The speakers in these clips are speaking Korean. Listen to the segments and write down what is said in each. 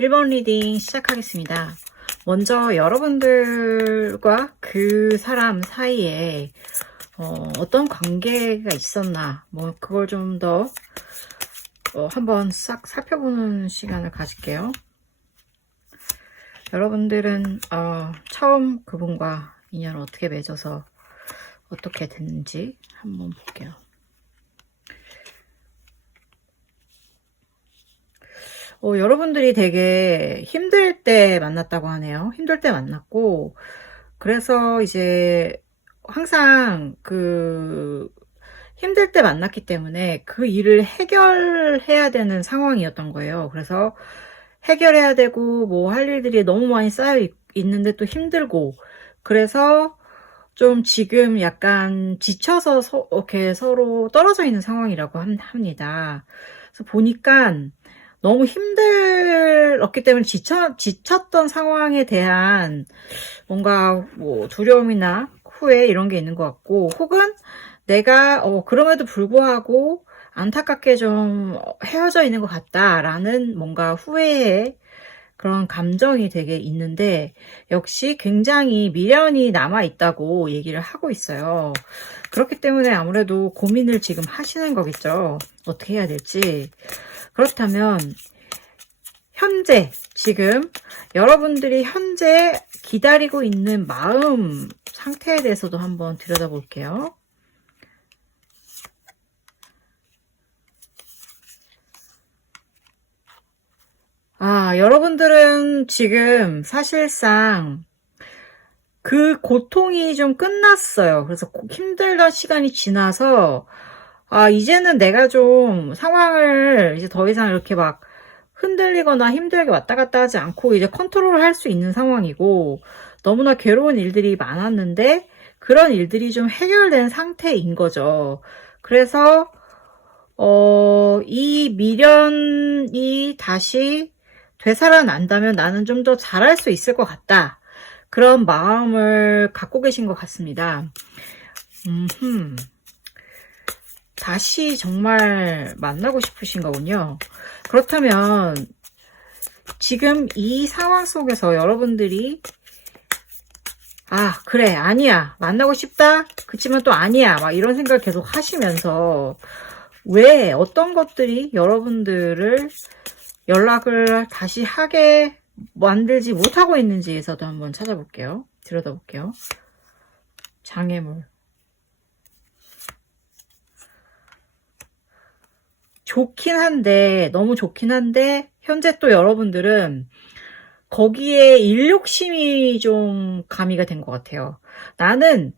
1번 리딩 시작하겠습니다. 먼저 여러분들과 그 사람 사이에 어떤 관계가 있었나, 그걸 좀 더 한번 싹 살펴보는 시간을 가질게요. 여러분들은 처음 그분과 인연을 어떻게 맺어서 어떻게 됐는지 한번 볼게요. 여러분들이 되게 힘들 때 만났다고 하네요. 힘들 때 만났고, 그래서 이제 항상 힘들 때 만났기 때문에 그 일을 해결해야 되는 상황이었던 거예요. 그래서 해결해야 되고 할 일들이 너무 많이 쌓여 있는데 또 힘들고, 그래서 좀 지금 약간 지쳐서 이렇게 서로 떨어져 있는 상황이라고 합니다. 그래서 보니까 너무 힘들었기 때문에 지쳤던 상황에 대한 뭔가 두려움이나 후회 이런 게 있는 것 같고, 혹은 내가 그럼에도 불구하고 안타깝게 좀 헤어져 있는 것 같다라는 뭔가 후회의 그런 감정이 되게 있는데, 역시 굉장히 미련이 남아있다고 얘기를 하고 있어요. 그렇기 때문에 아무래도 고민을 지금 하시는 거겠죠. 어떻게 해야 될지. 그렇다면 현재 지금 여러분들이 현재 기다리고 있는 마음 상태에 대해서도 한번 들여다볼게요. 여러분들은 지금 사실상 그 고통이 좀 끝났어요. 그래서 힘들던 시간이 지나서 이제는 내가 좀 상황을 이제 더 이상 이렇게 막 흔들리거나 힘들게 왔다 갔다 하지 않고 이제 컨트롤을 할 수 있는 상황이고, 너무나 괴로운 일들이 많았는데 그런 일들이 좀 해결된 상태인 거죠. 그래서 이 미련이 다시 되살아난다면 나는 좀 더 잘할 수 있을 것 같다, 그런 마음을 갖고 계신 것 같습니다. 다시 정말 만나고 싶으신 거군요. 그렇다면 지금 이 상황 속에서 여러분들이 그래, 아니야, 만나고 싶다, 그치만 또 아니야, 막 이런 생각을 계속 하시면서 왜 어떤 것들이 여러분들을 연락을 다시 하게 만들지 못하고 있는지에서도 한번 찾아볼게요. 들여다볼게요. 장애물. 좋긴 한데, 너무 좋긴 한데, 현재 또 여러분들은 거기에 일욕심이 좀 가미가 된 것 같아요. 나는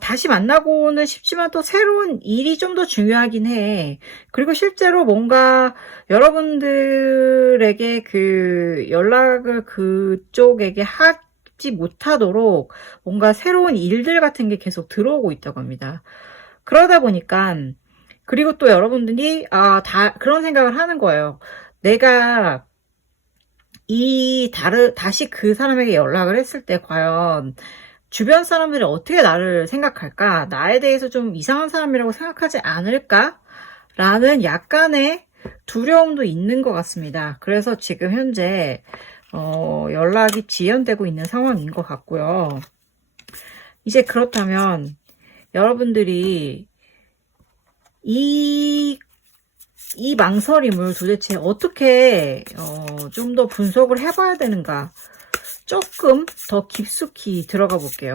다시 만나고는 싶지만 또 새로운 일이 좀 더 중요하긴 해. 그리고 실제로 뭔가 여러분들에게 그 연락을 그쪽에게 하지 못하도록 뭔가 새로운 일들 같은 게 계속 들어오고 있다고 합니다. 그러다 보니까, 그리고 또 여러분들이 그런 생각을 하는 거예요. 내가 다시 그 사람에게 연락을 했을 때 과연 주변 사람들이 어떻게 나를 생각할까? 나에 대해서 좀 이상한 사람이라고 생각하지 않을까? 라는 약간의 두려움도 있는 것 같습니다. 그래서 지금 현재 연락이 지연되고 있는 상황인 것 같고요. 이제 그렇다면 여러분들이 이 망설임을 도대체 어떻게 좀 더 분석을 해봐야 되는가, 조금 더 깊숙이 들어가 볼게요.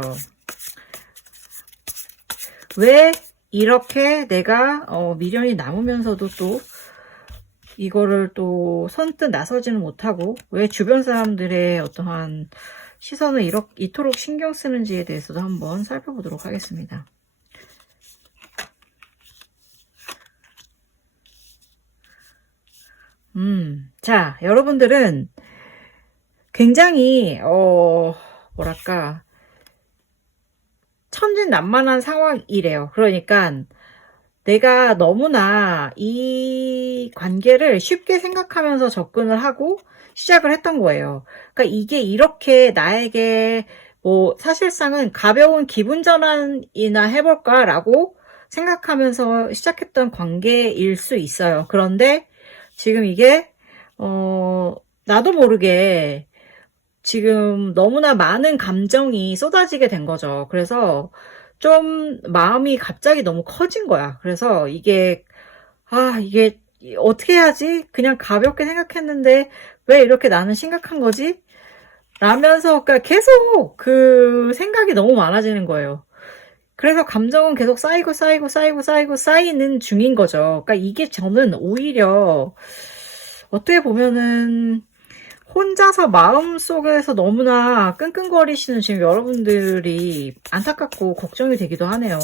왜 이렇게 내가 미련이 남으면서도 또 이거를 또 선뜻 나서지는 못하고, 왜 주변 사람들의 어떠한 시선을 이토록 신경 쓰는지에 대해서도 한번 살펴보도록 하겠습니다. 자, 여러분들은 굉장히 뭐랄까, 천진난만한 상황이래요. 그러니까 내가 너무나 이 관계를 쉽게 생각하면서 접근을 하고 시작을 했던 거예요. 그러니까 이게 이렇게 나에게 사실상은 가벼운 기분 전환이나 해볼까라고 생각하면서 시작했던 관계일 수 있어요. 그런데 지금 이게 나도 모르게 지금 너무나 많은 감정이 쏟아지게 된 거죠. 그래서 좀 마음이 갑자기 너무 커진 거야. 그래서 이게 어떻게 해야지? 그냥 가볍게 생각했는데 왜 이렇게 나는 심각한 거지? 라면서 그러니까 계속 그 생각이 너무 많아지는 거예요. 그래서 감정은 계속 쌓이는 중인 거죠. 그러니까 이게 저는 오히려 어떻게 보면은 혼자서 마음속에서 너무나 끙끙거리시는 지금 여러분들이 안타깝고 걱정이 되기도 하네요.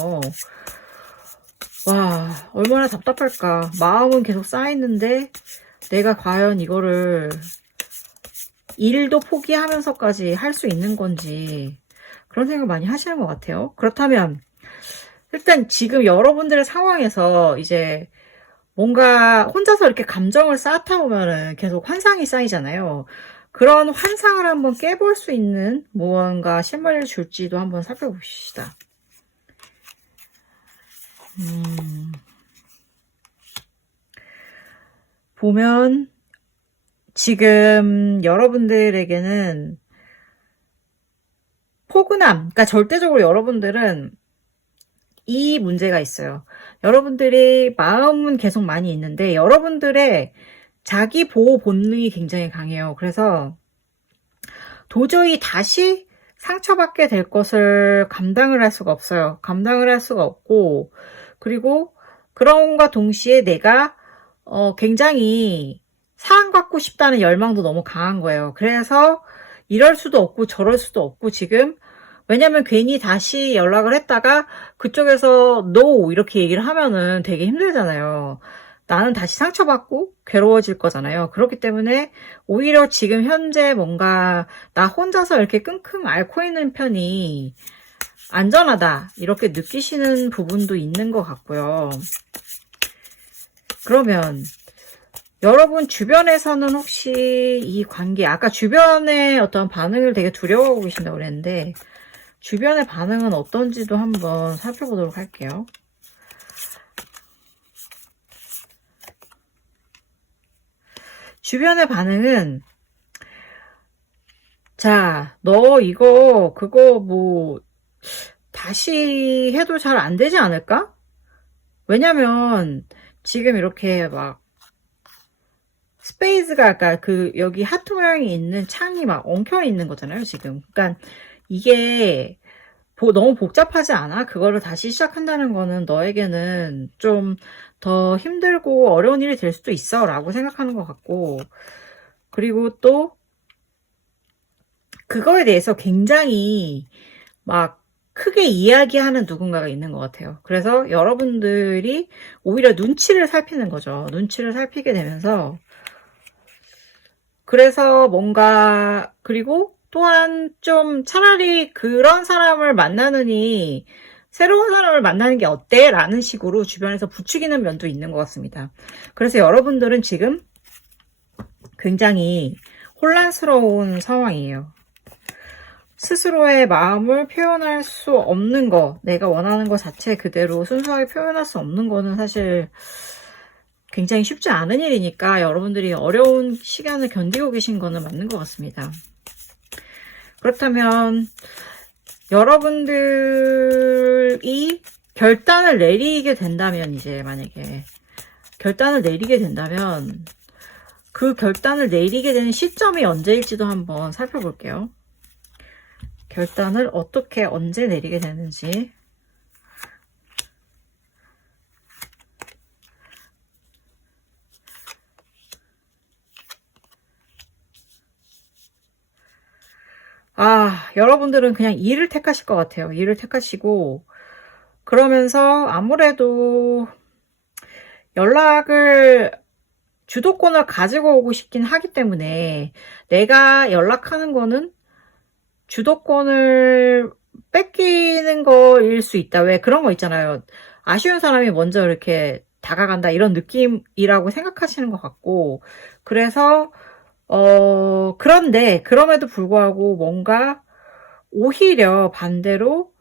와, 얼마나 답답할까. 마음은 계속 쌓이는데 내가 과연 이거를 일도 포기하면서까지 할 수 있는 건지 그런 생각 많이 하시는 것 같아요. 그렇다면 일단 지금 여러분들의 상황에서 이제 뭔가 혼자서 이렇게 감정을 쌓다 보면은 계속 환상이 쌓이잖아요. 그런 환상을 한번 깨볼 수 있는 무언가 실마리를 줄지도 한번 살펴봅시다. 보면 지금 여러분들에게는 포근함, 그러니까 절대적으로 여러분들은 이 문제가 있어요. 여러분들이 마음은 계속 많이 있는데 여러분들의 자기 보호 본능이 굉장히 강해요. 그래서 도저히 다시 상처받게 될 것을 감당을 할 수가 없어요. 감당을 할 수가 없고, 그리고 그런과 동시에 내가 굉장히 사랑받고 싶다는 열망도 너무 강한 거예요. 그래서 이럴 수도 없고 저럴 수도 없고 지금 왜냐면 괜히 다시 연락을 했다가 그쪽에서 no 이렇게 얘기를 하면은 되게 힘들잖아요. 나는 다시 상처받고 괴로워질 거잖아요. 그렇기 때문에 오히려 지금 현재 뭔가 나 혼자서 이렇게 끙끙 앓고 있는 편이 안전하다 이렇게 느끼시는 부분도 있는 것 같고요. 그러면 여러분 주변에서는 혹시 이 관계 아까 주변의 어떤 반응을 되게 두려워하고 계신다고 그랬는데 주변의 반응은 어떤지도 한번 살펴보도록 할게요. 주변의 반응은 자, 너 이거 그거 뭐 다시 해도 잘 안 되지 않을까? 왜냐면 지금 이렇게 막 스페이스가 아까 그 여기 하트 모양이 있는 창이 막 엉켜 있는 거잖아요, 지금. 그러니까 이게 너무 복잡하지 않아? 그거를 다시 시작한다는 거는 너에게는 좀 더 힘들고 어려운 일이 될 수도 있어 라고 생각하는 것 같고 그리고 또 그거에 대해서 굉장히 막 크게 이야기하는 누군가가 있는 것 같아요. 그래서 여러분들이 오히려 눈치를 살피는 거죠. 눈치를 살피게 되면서 그래서 뭔가 그리고 또한 좀 차라리 그런 사람을 만나느니 새로운 사람을 만나는 게 어때? 라는 식으로 주변에서 부추기는 면도 있는 것 같습니다. 그래서 여러분들은 지금 굉장히 혼란스러운 상황이에요. 스스로의 마음을 표현할 수 없는 거, 내가 원하는 것 자체 그대로 순수하게 표현할 수 없는 거는 사실 굉장히 쉽지 않은 일이니까 여러분들이 어려운 시간을 견디고 계신 거는 맞는 것 같습니다. 그렇다면 여러분들이 결단을 내리게 된다면 이제 만약에 결단을 내리게 된다면 그 결단을 내리게 되는 시점이 언제일지도 한번 살펴볼게요. 결단을 어떻게 언제 내리게 되는지 여러분들은 그냥 일을 택하실 것 같아요. 일을 택하시고 그러면서 아무래도 연락을 주도권을 가지고 오고 싶긴 하기 때문에 내가 연락하는 거는 주도권을 뺏기는 거일 수 있다. 왜 그런 거 있잖아요. 아쉬운 사람이 먼저 이렇게 다가간다 이런 느낌이라고 생각하시는 것 같고 그래서 그런데 그럼에도 불구하고 뭔가 오히려 반대로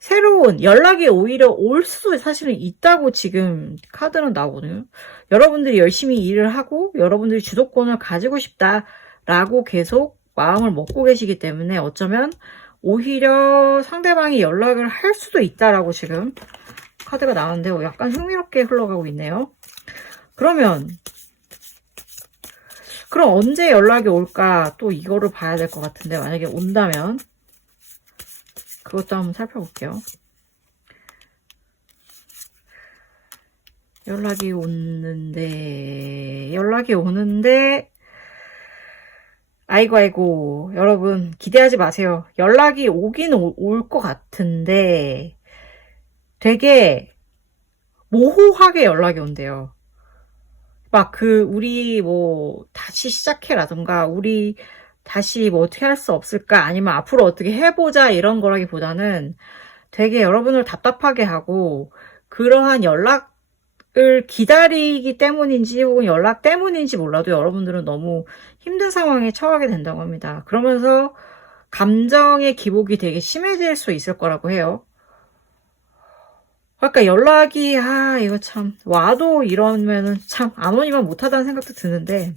새로운 연락이 오히려 올 수도 사실은 있다고 지금 카드는 나오거든요. 여러분들이 열심히 일을 하고 여러분들이 주도권을 가지고 싶다라고 계속 마음을 먹고 계시기 때문에 어쩌면 오히려 상대방이 연락을 할 수도 있다라고 지금 카드가 나왔는데 약간 흥미롭게 흘러가고 있네요. 그럼 언제 연락이 올까? 또 이거를 봐야 될 것 같은데 만약에 온다면 그것도 한번 살펴볼게요. 연락이 오는데 아이고 여러분 기대하지 마세요. 연락이 오긴 올 것 같은데 되게 모호하게 연락이 온대요. 막 우리 뭐 다시 시작해라던가 우리 다시 뭐 어떻게 할 수 없을까 아니면 앞으로 어떻게 해보자 이런 거라기보다는 되게 여러분을 답답하게 하고 그러한 연락을 기다리기 때문인지 혹은 연락 때문인지 몰라도 여러분들은 너무 힘든 상황에 처하게 된다고 합니다. 그러면서 감정의 기복이 되게 심해질 수 있을 거라고 해요. 그러니까 연락이 이거 참 와도 이러면은 참 아무니만 못하다는 생각도 드는데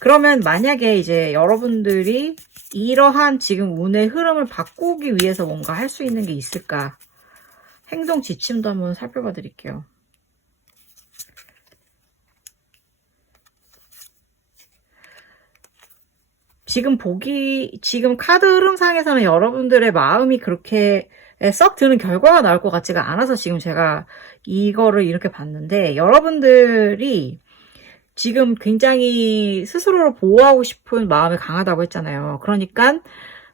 그러면 만약에 이제 여러분들이 이러한 지금 운의 흐름을 바꾸기 위해서 뭔가 할 수 있는 게 있을까? 행동 지침도 한번 살펴봐 드릴게요. 지금 카드 흐름상에서는 여러분들의 마음이 그렇게 썩 드는 결과가 나올 것 같지가 않아서 지금 제가 이거를 이렇게 봤는데 여러분들이 지금 굉장히 스스로를 보호하고 싶은 마음이 강하다고 했잖아요. 그러니까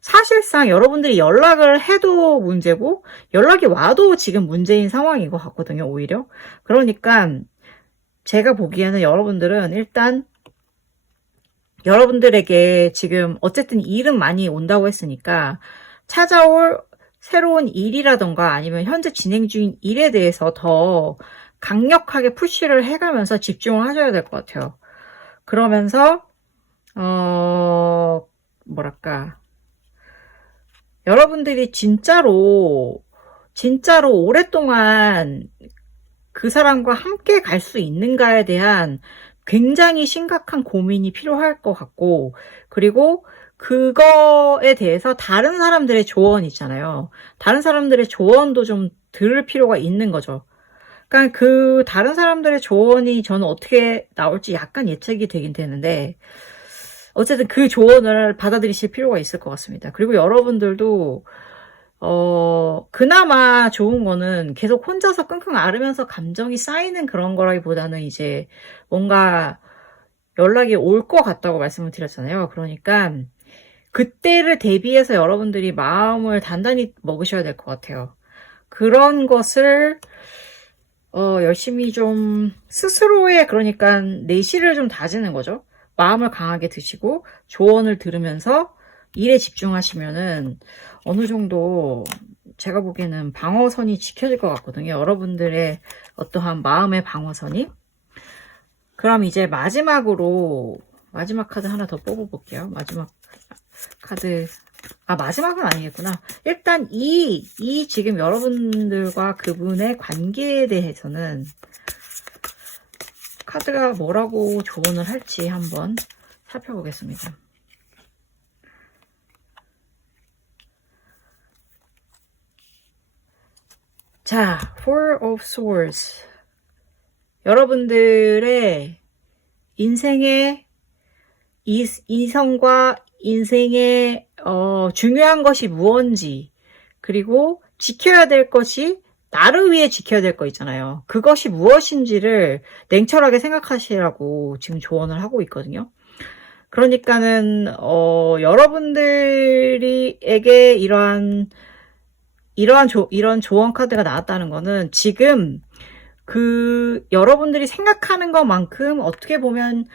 사실상 여러분들이 연락을 해도 문제고 연락이 와도 지금 문제인 상황인 것 같거든요. 오히려. 그러니까 제가 보기에는 여러분들은 일단 여러분들에게 지금 어쨌든 일은 많이 온다고 했으니까 찾아올 새로운 일이라던가 아니면 현재 진행 중인 일에 대해서 더 강력하게 푸시를 해가면서 집중을 하셔야 될 것 같아요. 그러면서 뭐랄까 여러분들이 진짜로 오랫동안 그 사람과 함께 갈 수 있는가에 대한 굉장히 심각한 고민이 필요할 것 같고 그리고 그거에 대해서 다른 사람들의 조언 있잖아요. 다른 사람들의 조언도 좀 들을 필요가 있는 거죠. 그러니까 그 다른 사람들의 조언이 저는 어떻게 나올지 약간 예측이 되긴 되는데 어쨌든 그 조언을 받아들이실 필요가 있을 것 같습니다. 그리고 여러분들도 그나마 좋은 거는 계속 혼자서 끙끙 앓으면서 감정이 쌓이는 그런 거라기보다는 이제 뭔가 연락이 올 것 같다고 말씀을 드렸잖아요. 그러니까 그때를 대비해서 여러분들이 마음을 단단히 먹으셔야 될 것 같아요. 그런 것을 열심히 좀 스스로의 그러니까 내실을 좀 다지는 거죠. 마음을 강하게 드시고 조언을 들으면서 일에 집중하시면은 어느 정도 제가 보기에는 방어선이 지켜질 것 같거든요. 여러분들의 어떠한 마음의 방어선이. 그럼 이제 마지막 카드 하나 더 뽑아볼게요. 마지막 카드. 마지막은 아니겠구나. 일단 지금 여러분들과 그분의 관계에 대해서는 카드가 뭐라고 조언을 할지 한번 살펴보겠습니다. 자, Four of Swords. 여러분들의 인생의 이성과 인생의 중요한 것이 무엇인지 그리고 지켜야 될 것이 나를 위해 지켜야 될 거 있잖아요. 그것이 무엇인지를 냉철하게 생각하시라고 지금 조언을 하고 있거든요. 그러니까는 여러분들에게 이런 조언 카드가 나왔다는 거는 지금 여러분들이 생각하는 것만큼 어떻게 보면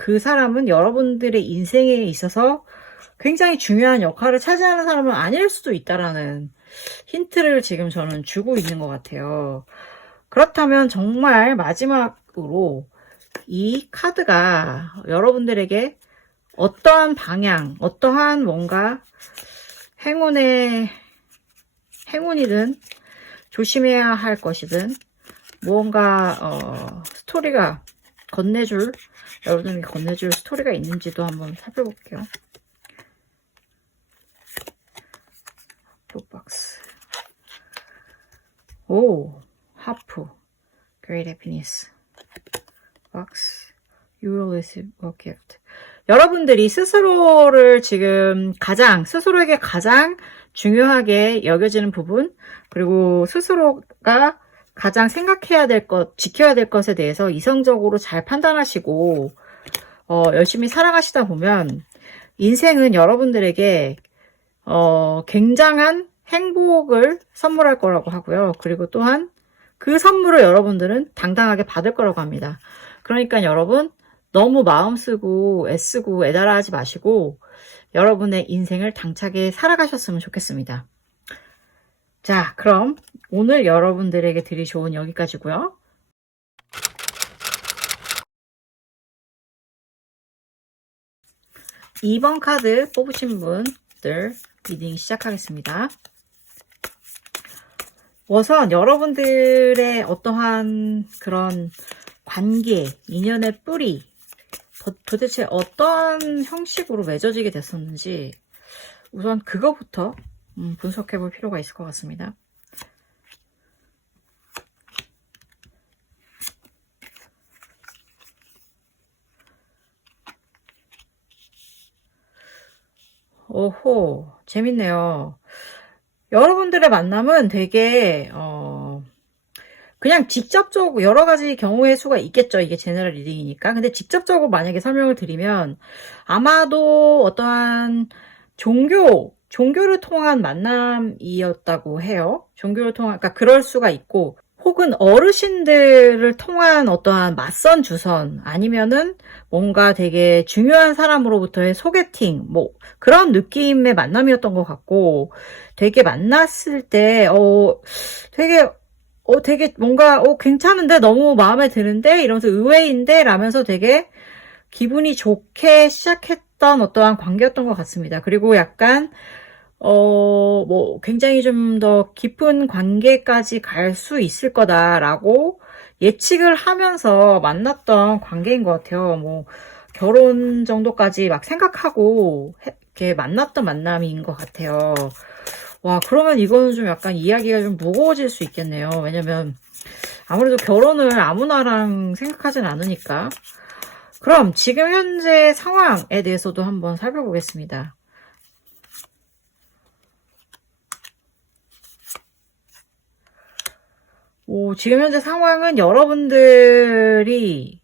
그 사람은 여러분들의 인생에 있어서 굉장히 중요한 역할을 차지하는 사람은 아닐 수도 있다라는 힌트를 지금 저는 주고 있는 것 같아요. 그렇다면 정말 마지막으로 이 카드가 여러분들에게 어떠한 방향, 어떠한 뭔가 행운이든 조심해야 할 것이든 무언가 스토리가 여러분에게 건네줄 스토리가 있는지도 한번 살펴볼게요. 박스. 오, 하프. Great happiness. 박스. You will receive a gift. 여러분들이 스스로에게 가장 중요하게 여겨지는 부분, 그리고 스스로가 가장 생각해야 될 것, 지켜야 될 것에 대해서 이성적으로 잘 판단하시고, 열심히 살아가시다 보면, 인생은 여러분들에게, 굉장한 행복을 선물할 거라고 하고요. 그리고 또한 그 선물을 여러분들은 당당하게 받을 거라고 합니다. 그러니까 여러분, 너무 마음 쓰고 애쓰고 애달아 하지 마시고 여러분의 인생을 당차게 살아가셨으면 좋겠습니다. 자, 그럼 오늘 여러분들에게 드릴 조언 여기까지고요. (2번) 카드 뽑으신 분들 리딩 시작하겠습니다. 우선 여러분들의 어떠한 그런 관계, 인연의 뿌리, 도대체 어떤 형식으로 맺어지게 됐었는지 우선 그거부터 분석해 볼 필요가 있을 것 같습니다. 오호, 재밌네요. 여러분들의 만남은 되게 그냥 직접적으로 여러 가지 경우의 수가 있겠죠. 이게 제너럴 리딩이니까. 근데 직접적으로 만약에 설명을 드리면 아마도 어떠한 종교를 통한 만남이었다고 해요. 그러니까 그럴 수가 있고, 혹은 어르신들을 통한 어떠한 맞선 주선, 아니면은 뭔가 되게 중요한 사람으로부터의 소개팅, 뭐 그런 느낌의 만남이었던 것 같고, 되게 만났을 때 되게 뭔가 괜찮은데 너무 마음에 드는데 이러면서 의외인데 라면서 되게 기분이 좋게 시작했던 어떠한 관계였던 것 같습니다. 그리고 약간 뭐 굉장히 좀 더 깊은 관계까지 갈 수 있을 거다라고 예측을 하면서 만났던 관계인 것 같아요. 뭐 결혼 정도까지 막 생각하고 이렇게 만났던 만남인 것 같아요. 와, 그러면 이거는 좀 약간 이야기가 좀 무거워질 수 있겠네요. 왜냐면 아무래도 결혼을 아무나랑 생각하진 않으니까. 그럼 지금 현재 상황에 대해서도 한번 살펴보겠습니다. 지금 현재 상황은 여러분들이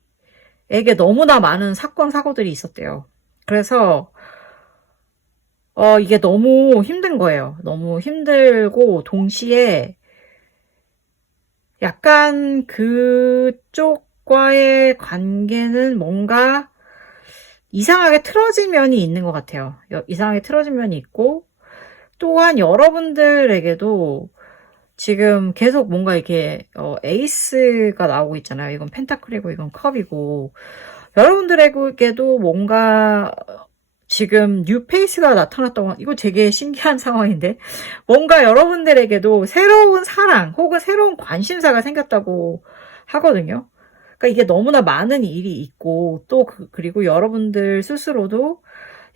에게 너무나 많은 사건, 사고들이 있었대요. 그래서 이게 너무 힘든 거예요. 너무 힘들고 동시에 약간 그쪽과의 관계는 뭔가 이상하게 틀어진 면이 있는 것 같아요. 이상하게 틀어진 면이 있고, 또한 여러분들에게도 지금 계속 뭔가 이렇게 에이스가 나오고 있잖아요. 이건 펜타클이고 이건 컵이고, 여러분들에게도 뭔가 지금 뉴페이스가 나타났다고, 이거 되게 신기한 상황인데, 뭔가 여러분들에게도 새로운 사랑 혹은 새로운 관심사가 생겼다고 하거든요. 그러니까 이게 너무나 많은 일이 있고, 또 그리고 여러분들 스스로도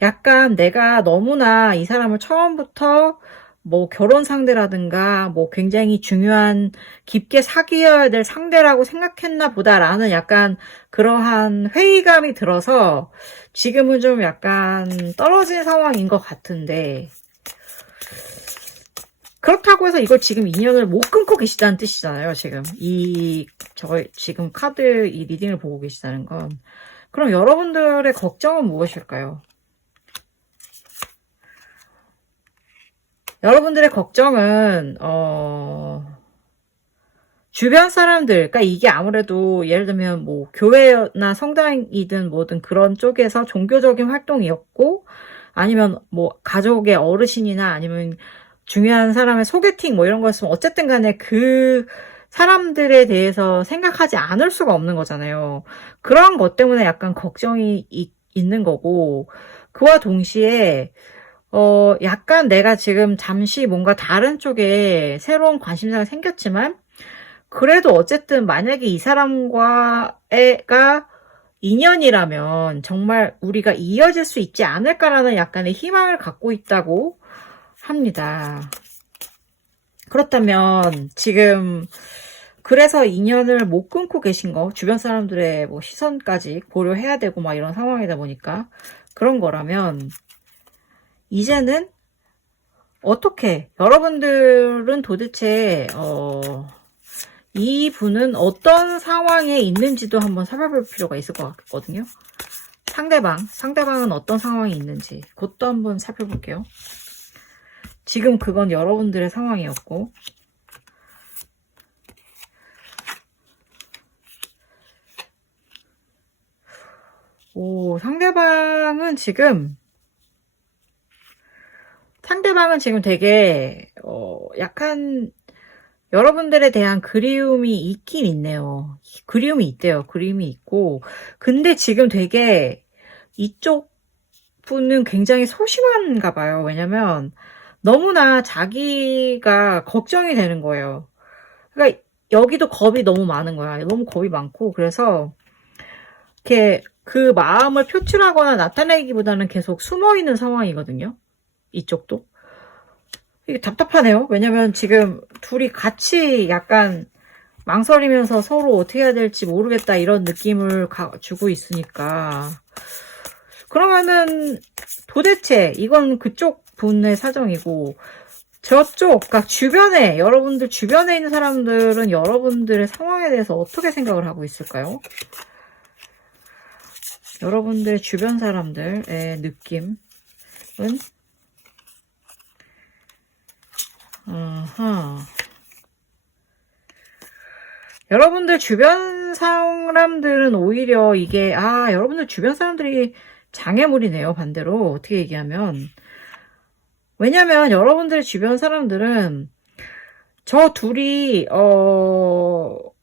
약간 내가 너무나 이 사람을 처음부터 뭐 결혼 상대라든가 뭐 굉장히 중요한 깊게 사귀어야 될 상대라고 생각했나 보다라는 약간 그러한 회의감이 들어서 지금은 좀 약간 떨어진 상황인 것 같은데, 그렇다고 해서 이걸 지금 인연을 못 끊고 계시다는 뜻이잖아요. 지금 지금 카드 이 리딩을 보고 계시다는 건. 그럼 여러분들의 걱정은 무엇일까요? 여러분들의 걱정은 주변 사람들, 그러니까 이게 아무래도 예를 들면 뭐 교회나 성당이든 뭐든 그런 쪽에서 종교적인 활동이었고, 아니면 뭐 가족의 어르신이나 아니면 중요한 사람의 소개팅 뭐 이런 거였으면 어쨌든 간에 그 사람들에 대해서 생각하지 않을 수가 없는 거잖아요. 그런 것 때문에 약간 걱정이 있는 거고, 그와 동시에 약간 내가 지금 잠시 뭔가 다른 쪽에 새로운 관심사가 생겼지만, 그래도 어쨌든 만약에 이 사람과가 인연이라면 정말 우리가 이어질 수 있지 않을까라는 약간의 희망을 갖고 있다고 합니다. 그렇다면 지금 그래서 인연을 못 끊고 계신 거, 주변 사람들의 뭐 시선까지 고려해야 되고 막 이런 상황이다 보니까 그런 거라면 이제는 어떻게 여러분들은 도대체 이 분은 어떤 상황에 있는지도 한번 살펴볼 필요가 있을 것 같거든요. 상대방은 어떤 상황이 있는지 그것도 한번 살펴볼게요. 지금 그건 여러분들의 상황이었고, 상대방은 지금 되게 약간 여러분들에 대한 그리움이 있긴 있네요. 그리움이 있대요. 그리움이 있고, 근데 지금 되게 이쪽 분은 굉장히 소심한가 봐요. 왜냐면 너무나 자기가 걱정이 되는 거예요. 그러니까 여기도 겁이 너무 많은 거야. 너무 겁이 많고, 그래서 이렇게 그 마음을 표출하거나 나타내기보다는 계속 숨어있는 상황이거든요. 이쪽도. 이게 답답하네요. 왜냐면 지금 둘이 같이 약간 망설이면서 서로 어떻게 해야 될지 모르겠다 이런 느낌을 주고 있으니까. 그러면은 도대체 이건 그쪽 분의 사정이고, 저쪽, 그러니까 주변에, 여러분들 주변에 있는 사람들은 여러분들의 상황에 대해서 어떻게 생각을 하고 있을까요? 여러분들의 주변 사람들의 느낌은 여러분들 주변 사람들은 오히려 이게 여러분들 주변 사람들이 장애물이네요. 반대로 어떻게 얘기하면, 왜냐면 여러분들 주변 사람들은 저 둘이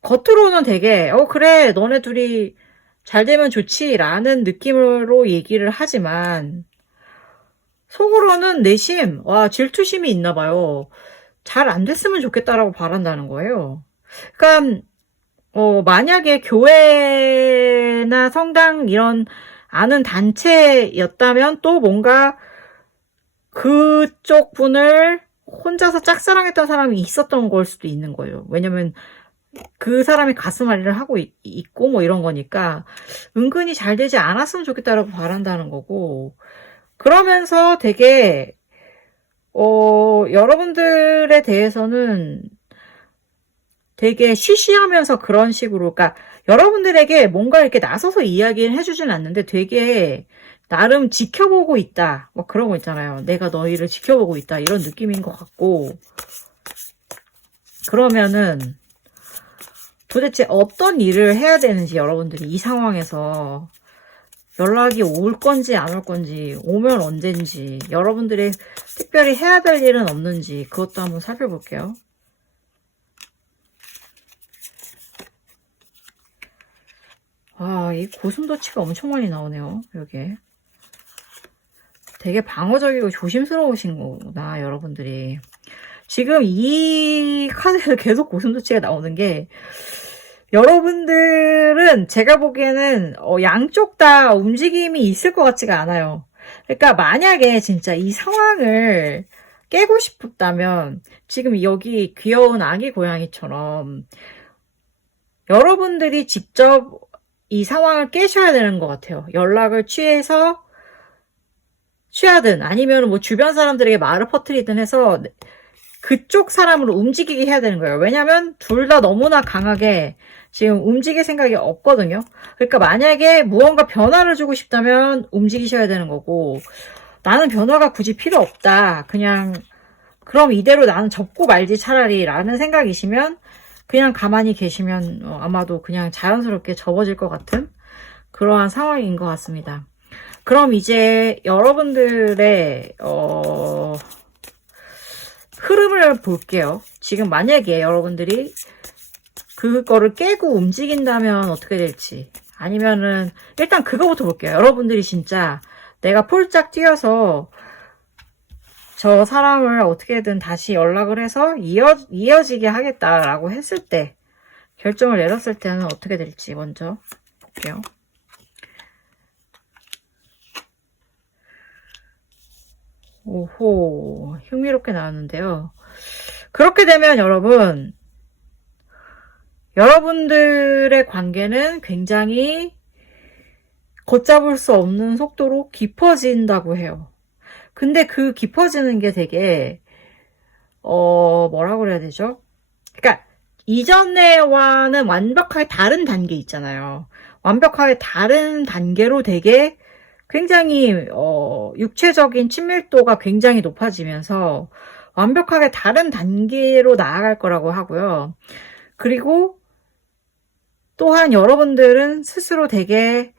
겉으로는 되게 그래 너네 둘이 잘 되면 좋지 라는 느낌으로 얘기를 하지만 속으로는 내심 질투심이 있나 봐요. 잘 안 됐으면 좋겠다라고 바란다는 거예요. 그러니까 만약에 교회나 성당 이런 아는 단체였다면 또 뭔가 그쪽 분을 혼자서 짝사랑했던 사람이 있었던 걸 수도 있는 거예요. 왜냐면 그 사람이 가슴 앓이를 하고 있고 뭐 이런 거니까 은근히 잘 되지 않았으면 좋겠다라고 바란다는 거고, 그러면서 되게 여러분들에 대해서는 되게 쉬쉬하면서 그런 식으로, 그러니까 여러분들에게 뭔가 이렇게 나서서 이야기를 해주진 않는데 되게 나름 지켜보고 있다, 뭐 그런 거 있잖아요. 내가 너희를 지켜보고 있다 이런 느낌인 것 같고, 그러면은 도대체 어떤 일을 해야 되는지, 여러분들이 이 상황에서 연락이 올 건지 안 올 건지, 오면 언젠지, 여러분들이 특별히 해야 될 일은 없는지 그것도 한번 살펴볼게요. 이 고슴도치가 엄청 많이 나오네요. 여기에 되게 방어적이고 조심스러우신 거구나, 여러분들이. 지금 이 카드에서 계속 고슴도치가 나오는 게, 여러분들은 제가 보기에는 양쪽 다 움직임이 있을 것 같지가 않아요. 그러니까 만약에 진짜 이 상황을 깨고 싶다면 지금 여기 귀여운 아기 고양이처럼 여러분들이 직접 이 상황을 깨셔야 되는 것 같아요. 연락을 취하든 아니면 뭐 주변 사람들에게 말을 퍼뜨리든 해서 그쪽 사람으로 움직이게 해야 되는 거예요. 왜냐면 둘 다 너무나 강하게 지금 움직일 생각이 없거든요. 그러니까 만약에 무언가 변화를 주고 싶다면 움직이셔야 되는 거고, 나는 변화가 굳이 필요 없다, 그냥 그럼 이대로 나는 접고 말지 차라리 라는 생각이시면 그냥 가만히 계시면 아마도 그냥 자연스럽게 접어질 것 같은 그러한 상황인 것 같습니다. 그럼 이제 여러분들의 흐름을 볼게요. 지금 만약에 여러분들이 그거를 깨고 움직인다면 어떻게 될지, 아니면은 일단 그거부터 볼게요. 여러분들이 진짜 내가 폴짝 뛰어서 저 사람을 어떻게든 다시 연락을 해서 이어지게 하겠다라고 했을 때, 결정을 내렸을 때는 어떻게 될지 먼저 볼게요. 오호, 흥미롭게 나왔는데요. 그렇게 되면 여러분들의 관계는 굉장히 걷잡을 수 없는 속도로 깊어진다고 해요. 근데 그 깊어지는 게 되게 뭐라고 그래야 되죠? 그러니까 이전에와는 완벽하게 다른 단계 있잖아요. 완벽하게 다른 단계로 되게 굉장히 육체적인 친밀도가 굉장히 높아지면서 완벽하게 다른 단계로 나아갈 거라고 하고요. 그리고 또한 여러분들은 스스로 되게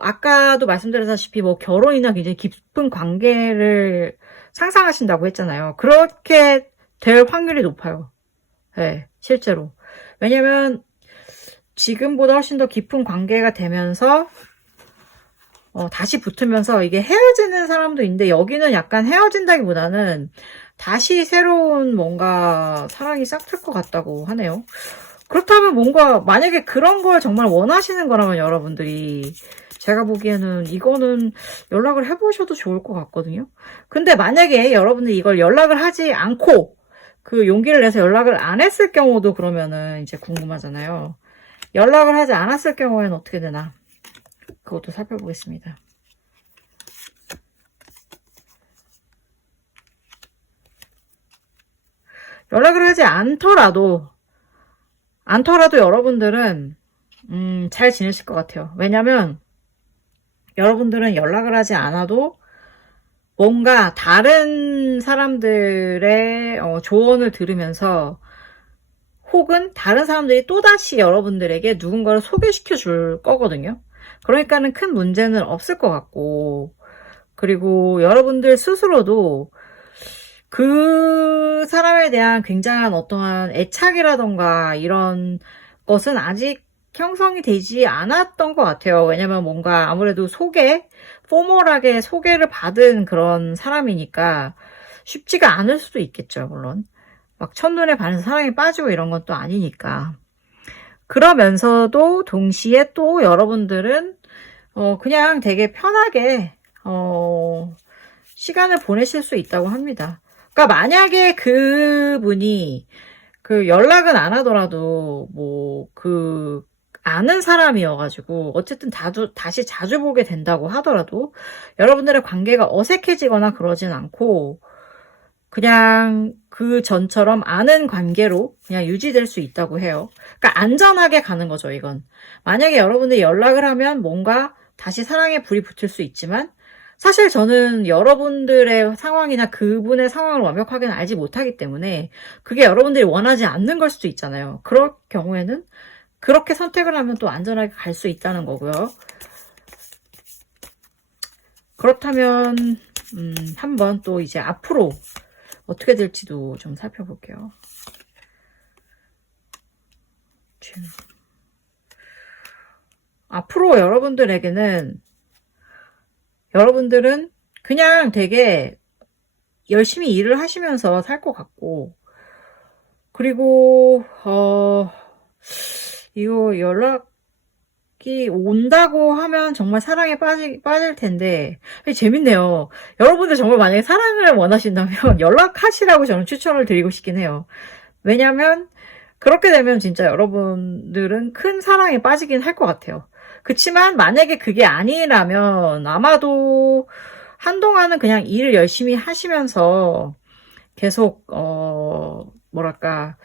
아까도 말씀드렸다시피 뭐 결혼이나 굉장히 깊은 관계를 상상하신다고 했잖아요. 그렇게 될 확률이 높아요. 네, 실제로. 왜냐면 지금보다 훨씬 더 깊은 관계가 되면서 다시 붙으면서 이게 헤어지는 사람도 있는데 여기는 약간 헤어진다기보다는 다시 새로운 뭔가 사랑이 싹틀 것 같다고 하네요. 그렇다면 뭔가 만약에 그런 걸 정말 원하시는 거라면 여러분들이 제가 보기에는 이거는 연락을 해보셔도 좋을 것 같거든요. 근데 만약에 여러분들이 이걸 연락을 하지 않고 그 용기를 내서 연락을 안 했을 경우도 그러면은 이제 궁금하잖아요. 연락을 하지 않았을 경우에는 어떻게 되나 그것도 살펴보겠습니다. 연락을 하지 않더라도 여러분들은 잘 지내실 것 같아요. 왜냐면 여러분들은 연락을 하지 않아도 뭔가 다른 사람들의 조언을 들으면서 혹은 다른 사람들이 또다시 여러분들에게 누군가를 소개시켜 줄 거거든요. 그러니까는 큰 문제는 없을 것 같고, 그리고 여러분들 스스로도 그 사람에 대한 굉장한 어떠한 애착이라던가 이런 것은 아직 형성이 되지 않았던 것 같아요. 왜냐면 뭔가 아무래도 포멀하게 소개를 받은 그런 사람이니까 쉽지가 않을 수도 있겠죠, 물론. 막 첫눈에 반해서 사랑에 빠지고 이런 건 또 아니니까. 그러면서도 동시에 또 여러분들은 그냥 되게 편하게 시간을 보내실 수 있다고 합니다. 그러니까 만약에 그분이 그 연락은 안 하더라도 아는 사람이어가지고 어쨌든 다시 자주 보게 된다고 하더라도 여러분들의 관계가 어색해지거나 그러진 않고 그냥 그 전처럼 아는 관계로 그냥 유지될 수 있다고 해요. 그러니까 안전하게 가는 거죠, 이건. 만약에 여러분들이 연락을 하면 뭔가 다시 사랑에 불이 붙을 수 있지만 사실 저는 여러분들의 상황이나 그분의 상황을 완벽하게는 알지 못하기 때문에 그게 여러분들이 원하지 않는 걸 수도 있잖아요. 그럴 경우에는 그렇게 선택을 하면 또 안전하게 갈 수 있다는 거고요. 그렇다면 한번 또 이제 앞으로 어떻게 될지도 좀 살펴볼게요. 앞으로 여러분들은 그냥 되게 열심히 일을 하시면서 살 것 같고, 그리고 이거 연락이 온다고 하면 정말 사랑에 빠질 텐데 재밌네요. 여러분들 정말 만약에 사랑을 원하신다면 연락하시라고 저는 추천을 드리고 싶긴 해요. 왜냐면 그렇게 되면 진짜 여러분들은 큰 사랑에 빠지긴 할 것 같아요. 그치만 만약에 그게 아니라면 아마도 한동안은 그냥 일을 열심히 하시면서 계속 뭐랄까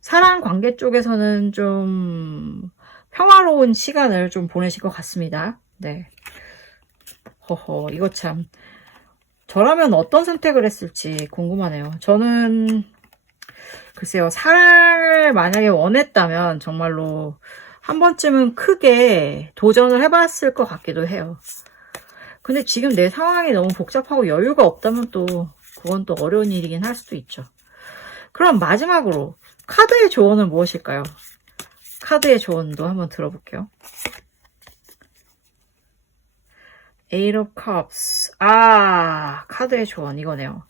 사랑 관계 쪽에서는 좀 평화로운 시간을 좀 보내실 것 같습니다. 네. 허허, 이거 참. 저라면 어떤 선택을 했을지 궁금하네요. 저는, 글쎄요, 사랑을 만약에 원했다면 정말로 한 번쯤은 크게 도전을 해봤을 것 같기도 해요. 근데 지금 내 상황이 너무 복잡하고 여유가 없다면 또, 그건 또 어려운 일이긴 할 수도 있죠. 그럼 마지막으로, 카드의 조언은 무엇일까요? 카드의 조언도 한번 들어볼게요. Eight of Cups. 아, 카드의 조언 이거네요.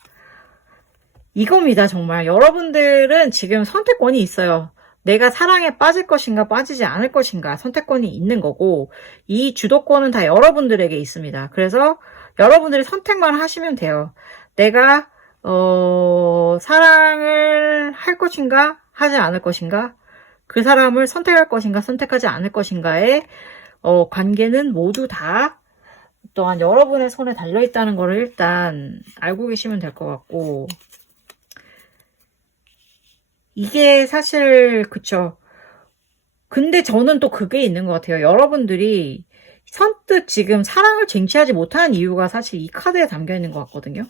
이겁니다, 정말. 여러분들은 지금 선택권이 있어요. 내가 사랑에 빠질 것인가 빠지지 않을 것인가 선택권이 있는 거고, 이 주도권은 다 여러분들에게 있습니다. 그래서 여러분들이 선택만 하시면 돼요. 내가 사랑을 할 것인가 하지 않을 것인가, 그 사람을 선택할 것인가 선택하지 않을 것인가의 관계는 모두 다 또한 여러분의 손에 달려있다는 거를 일단 알고 계시면 될 것 같고, 이게 사실 그쵸. 근데 저는 또 그게 있는 것 같아요. 여러분들이 선뜻 지금 사랑을 쟁취하지 못하는 이유가 사실 이 카드에 담겨 있는 것 같거든요.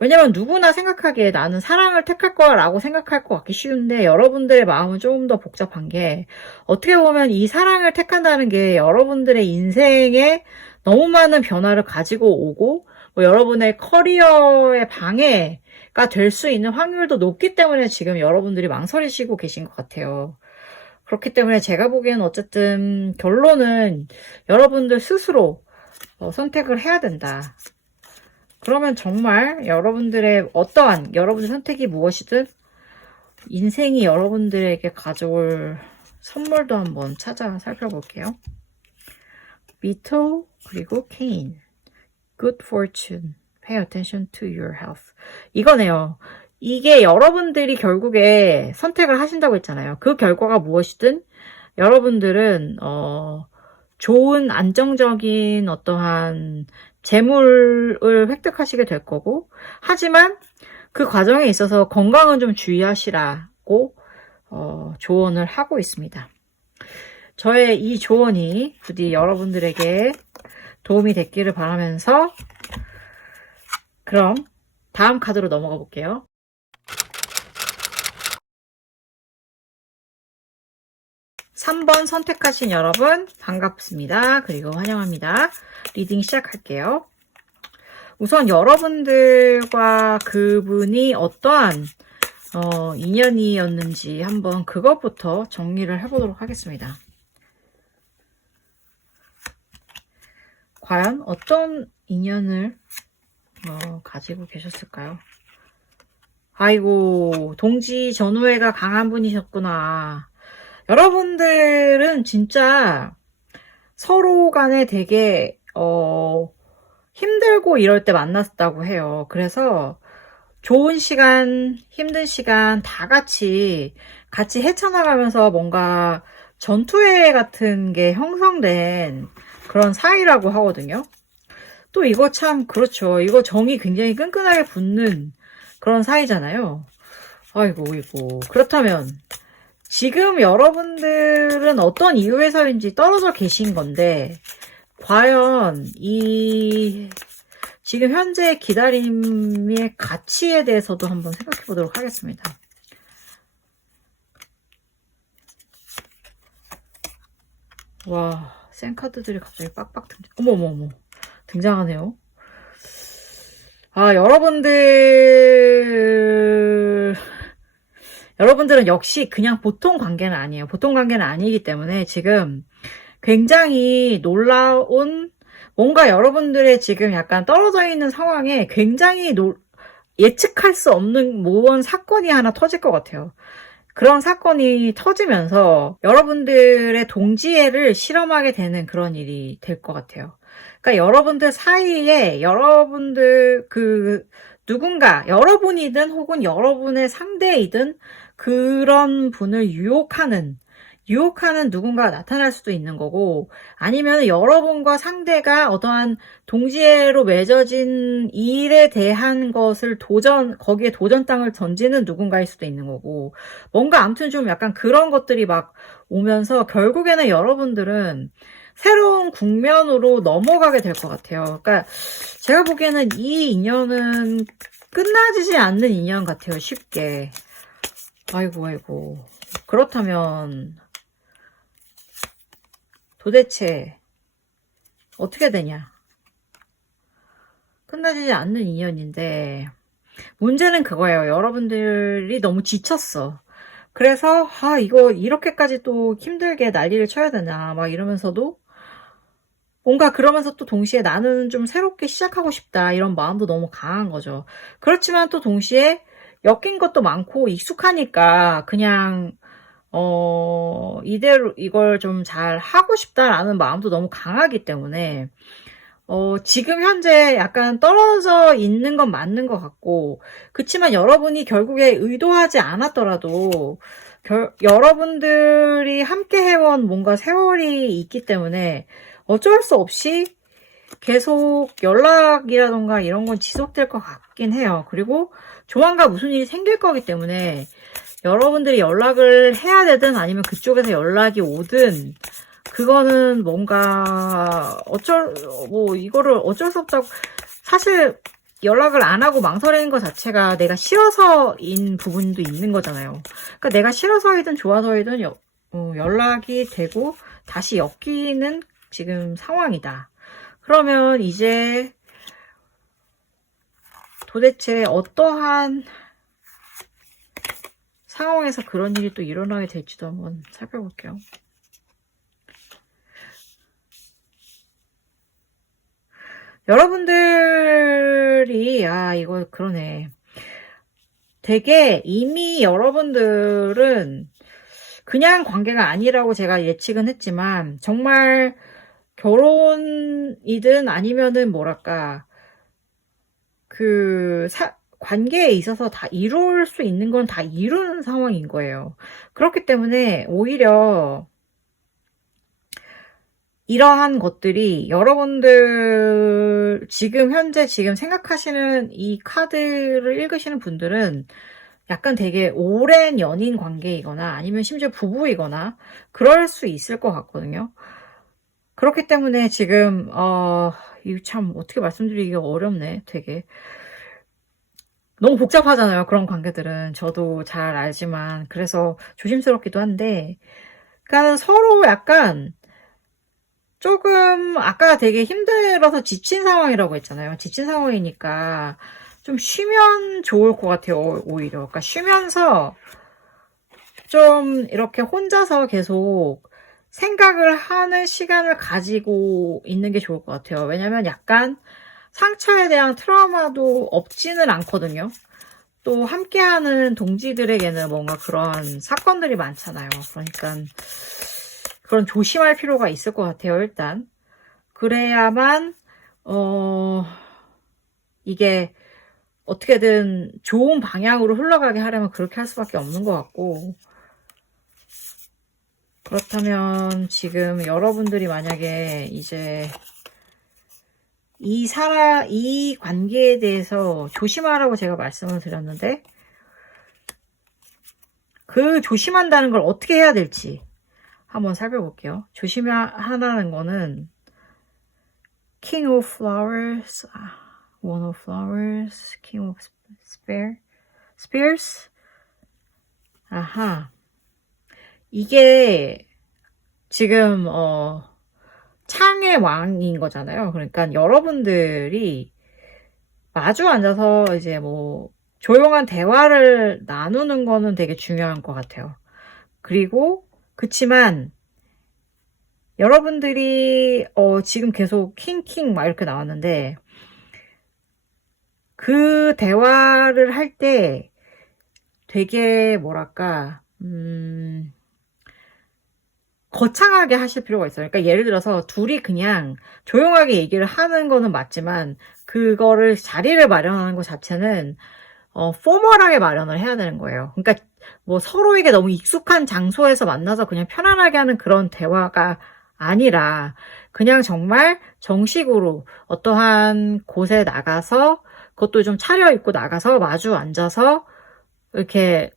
왜냐면 누구나 생각하기에 나는 사랑을 택할 거야 라고 생각할 것 같기 쉬운데, 여러분들의 마음은 조금 더 복잡한 게, 어떻게 보면 이 사랑을 택한다는 게 여러분들의 인생에 너무 많은 변화를 가지고 오고, 뭐 여러분의 커리어의 방해가 될 수 있는 확률도 높기 때문에 지금 여러분들이 망설이시고 계신 것 같아요. 그렇기 때문에 제가 보기에는 어쨌든 결론은 여러분들 스스로 선택을 해야 된다. 그러면 정말 여러분들의 어떠한 여러분의 선택이 무엇이든 인생이 여러분들에게 가져올 선물도 한번 찾아 살펴볼게요. Beetle 그리고 Cain. Good fortune. Pay attention to your health. 이거네요. 이게 여러분들이 결국에 선택을 하신다고 했잖아요. 그 결과가 무엇이든 여러분들은 좋은 안정적인 어떠한 재물을 획득하시게 될 거고, 하지만 그 과정에 있어서 건강은 좀 주의하시라고 조언을 하고 있습니다. 저의 이 조언이 부디 여러분들에게 도움이 됐기를 바라면서, 그럼 다음 카드로 넘어가 볼게요. (3번) 선택하신 여러분 반갑습니다. 그리고 환영합니다. 리딩 시작할게요. 우선 여러분들과 그분이 어떠한 인연이었는지 한번 그것부터 정리를 해보도록 하겠습니다. 과연 어떤 인연을 가지고 계셨을까요? 아이고, 동지 전우애가 강한 분이셨구나. 여러분들은 진짜 서로 간에 되게 힘들고 이럴 때 만났다고 해요. 그래서 좋은 시간, 힘든 시간 다 같이 헤쳐나가면서 뭔가 전투회 같은 게 형성된 그런 사이라고 하거든요. 또 이거 참 그렇죠. 이거 정이 굉장히 끈끈하게 붙는 그런 사이잖아요. 아이고, 이고. 그렇다면 지금 여러분들은 어떤 이유에서인지 떨어져 계신 건데, 과연 이 지금 현재 기다림의 가치에 대해서도 한번 생각해 보도록 하겠습니다. 와, 센 카드들이 갑자기 빡빡 어머머머 등장하네요. 아, 여러분들은 역시 그냥 보통 관계는 아니에요. 보통 관계는 아니기 때문에 지금 굉장히 놀라운, 뭔가 여러분들의 지금 약간 떨어져 있는 상황에 굉장히 예측할 수 없는 무언 사건이 하나 터질 것 같아요. 그런 사건이 터지면서 여러분들의 동지애를 실험하게 되는 그런 일이 될 것 같아요. 그러니까 여러분들 사이에 누군가, 여러분이든 혹은 여러분의 상대이든 그런 분을 유혹하는 누군가가 나타날 수도 있는 거고, 아니면 여러분과 상대가 어떠한 동지애로 맺어진 일에 대한 것을 거기에 도전 땅을 던지는 누군가일 수도 있는 거고, 뭔가 아무튼 좀 약간 그런 것들이 막 오면서 결국에는 여러분들은 새로운 국면으로 넘어가게 될 것 같아요. 그러니까 제가 보기에는 이 인연은 끝나지지 않는 인연 같아요. 쉽게. 아이고. 그렇다면 도대체 어떻게 되냐? 끝나지 않는 인연인데, 문제는 그거예요. 여러분들이 너무 지쳤어. 그래서 이거 이렇게까지 또 힘들게 난리를 쳐야 되나 막 이러면서도 뭔가 그러면서 또 동시에 나는 좀 새롭게 시작하고 싶다 이런 마음도 너무 강한 거죠. 그렇지만 또 동시에 엮인 것도 많고 익숙하니까 그냥 이대로 이걸 좀 잘 하고 싶다라는 마음도 너무 강하기 때문에 지금 현재 약간 떨어져 있는 건 맞는 것 같고, 그치만 여러분이 결국에 의도하지 않았더라도 여러분들이 함께 해온 뭔가 세월이 있기 때문에 어쩔 수 없이 계속 연락이라던가 이런 건 지속될 것 같긴 해요. 그리고 조만간 무슨 일이 생길 거기 때문에 여러분들이 연락을 해야 되든 아니면 그쪽에서 연락이 오든 그거는 뭔가 이거를 어쩔 수 없다고, 사실 연락을 안 하고 망설이는 것 자체가 내가 싫어서인 부분도 있는 거잖아요. 그러니까 내가 싫어서이든 좋아서이든 연락이 되고 다시 엮이는 지금 상황이다. 그러면 이제 도대체 어떠한 상황에서 그런 일이 또 일어나게 될지도 한번 살펴볼게요. 여러분들이, 이거 그러네. 되게 이미 여러분들은 그냥 관계가 아니라고 제가 예측은 했지만, 정말 결혼이든 아니면은 뭐랄까, 관계에 있어서 다 이룰 수 있는 건 다 이루는 상황인 거예요. 그렇기 때문에 오히려 이러한 것들이 여러분들 지금 현재 지금 생각하시는 이 카드를 읽으시는 분들은 약간 되게 오랜 연인 관계이거나 아니면 심지어 부부이거나 그럴 수 있을 것 같거든요. 그렇기 때문에 지금 이거 참 어떻게 말씀드리기가 어렵네. 되게 너무 복잡하잖아요. 그런 관계들은 저도 잘 알지만 그래서 조심스럽기도 한데, 그러니까 서로 약간 조금 아까 되게 힘들어서 지친 상황이라고 했잖아요. 지친 상황이니까 좀 쉬면 좋을 것 같아요. 오히려 그러니까 쉬면서 좀 이렇게 혼자서 계속 생각을 하는 시간을 가지고 있는 게 좋을 것 같아요. 왜냐면 약간 상처에 대한 트라우마도 없지는 않거든요. 또 함께하는 동지들에게는 뭔가 그런 사건들이 많잖아요. 그러니까 그런 조심할 필요가 있을 것 같아요. 일단 그래야만 이게 어떻게든 좋은 방향으로 흘러가게 하려면 그렇게 할 수밖에 없는 것 같고, 그렇다면 지금 여러분들이 만약에 이제 이 관계에 대해서 조심하라고 제가 말씀을 드렸는데, 그 조심한다는 걸 어떻게 해야 될지 한번 살펴볼게요. 조심하라는 거는 King of Flowers, One of Flowers, King of Spears. 아하. 이게 지금 창의 왕인 거잖아요. 그러니까 여러분들이 마주 앉아서 이제 뭐 조용한 대화를 나누는 거는 되게 중요한 것 같아요. 그리고 그치만 여러분들이 지금 계속 킹킹 막 이렇게 나왔는데, 그 대화를 할 때 되게 뭐랄까 거창하게 하실 필요가 있어요. 그러니까 예를 들어서 둘이 그냥 조용하게 얘기를 하는 거는 맞지만 그거를 자리를 마련하는 것 자체는 포멀하게 마련을 해야 되는 거예요. 그러니까 뭐 서로에게 너무 익숙한 장소에서 만나서 그냥 편안하게 하는 그런 대화가 아니라 그냥 정말 정식으로 어떠한 곳에 나가서, 그것도 좀 차려입고 나가서 마주 앉아서 이렇게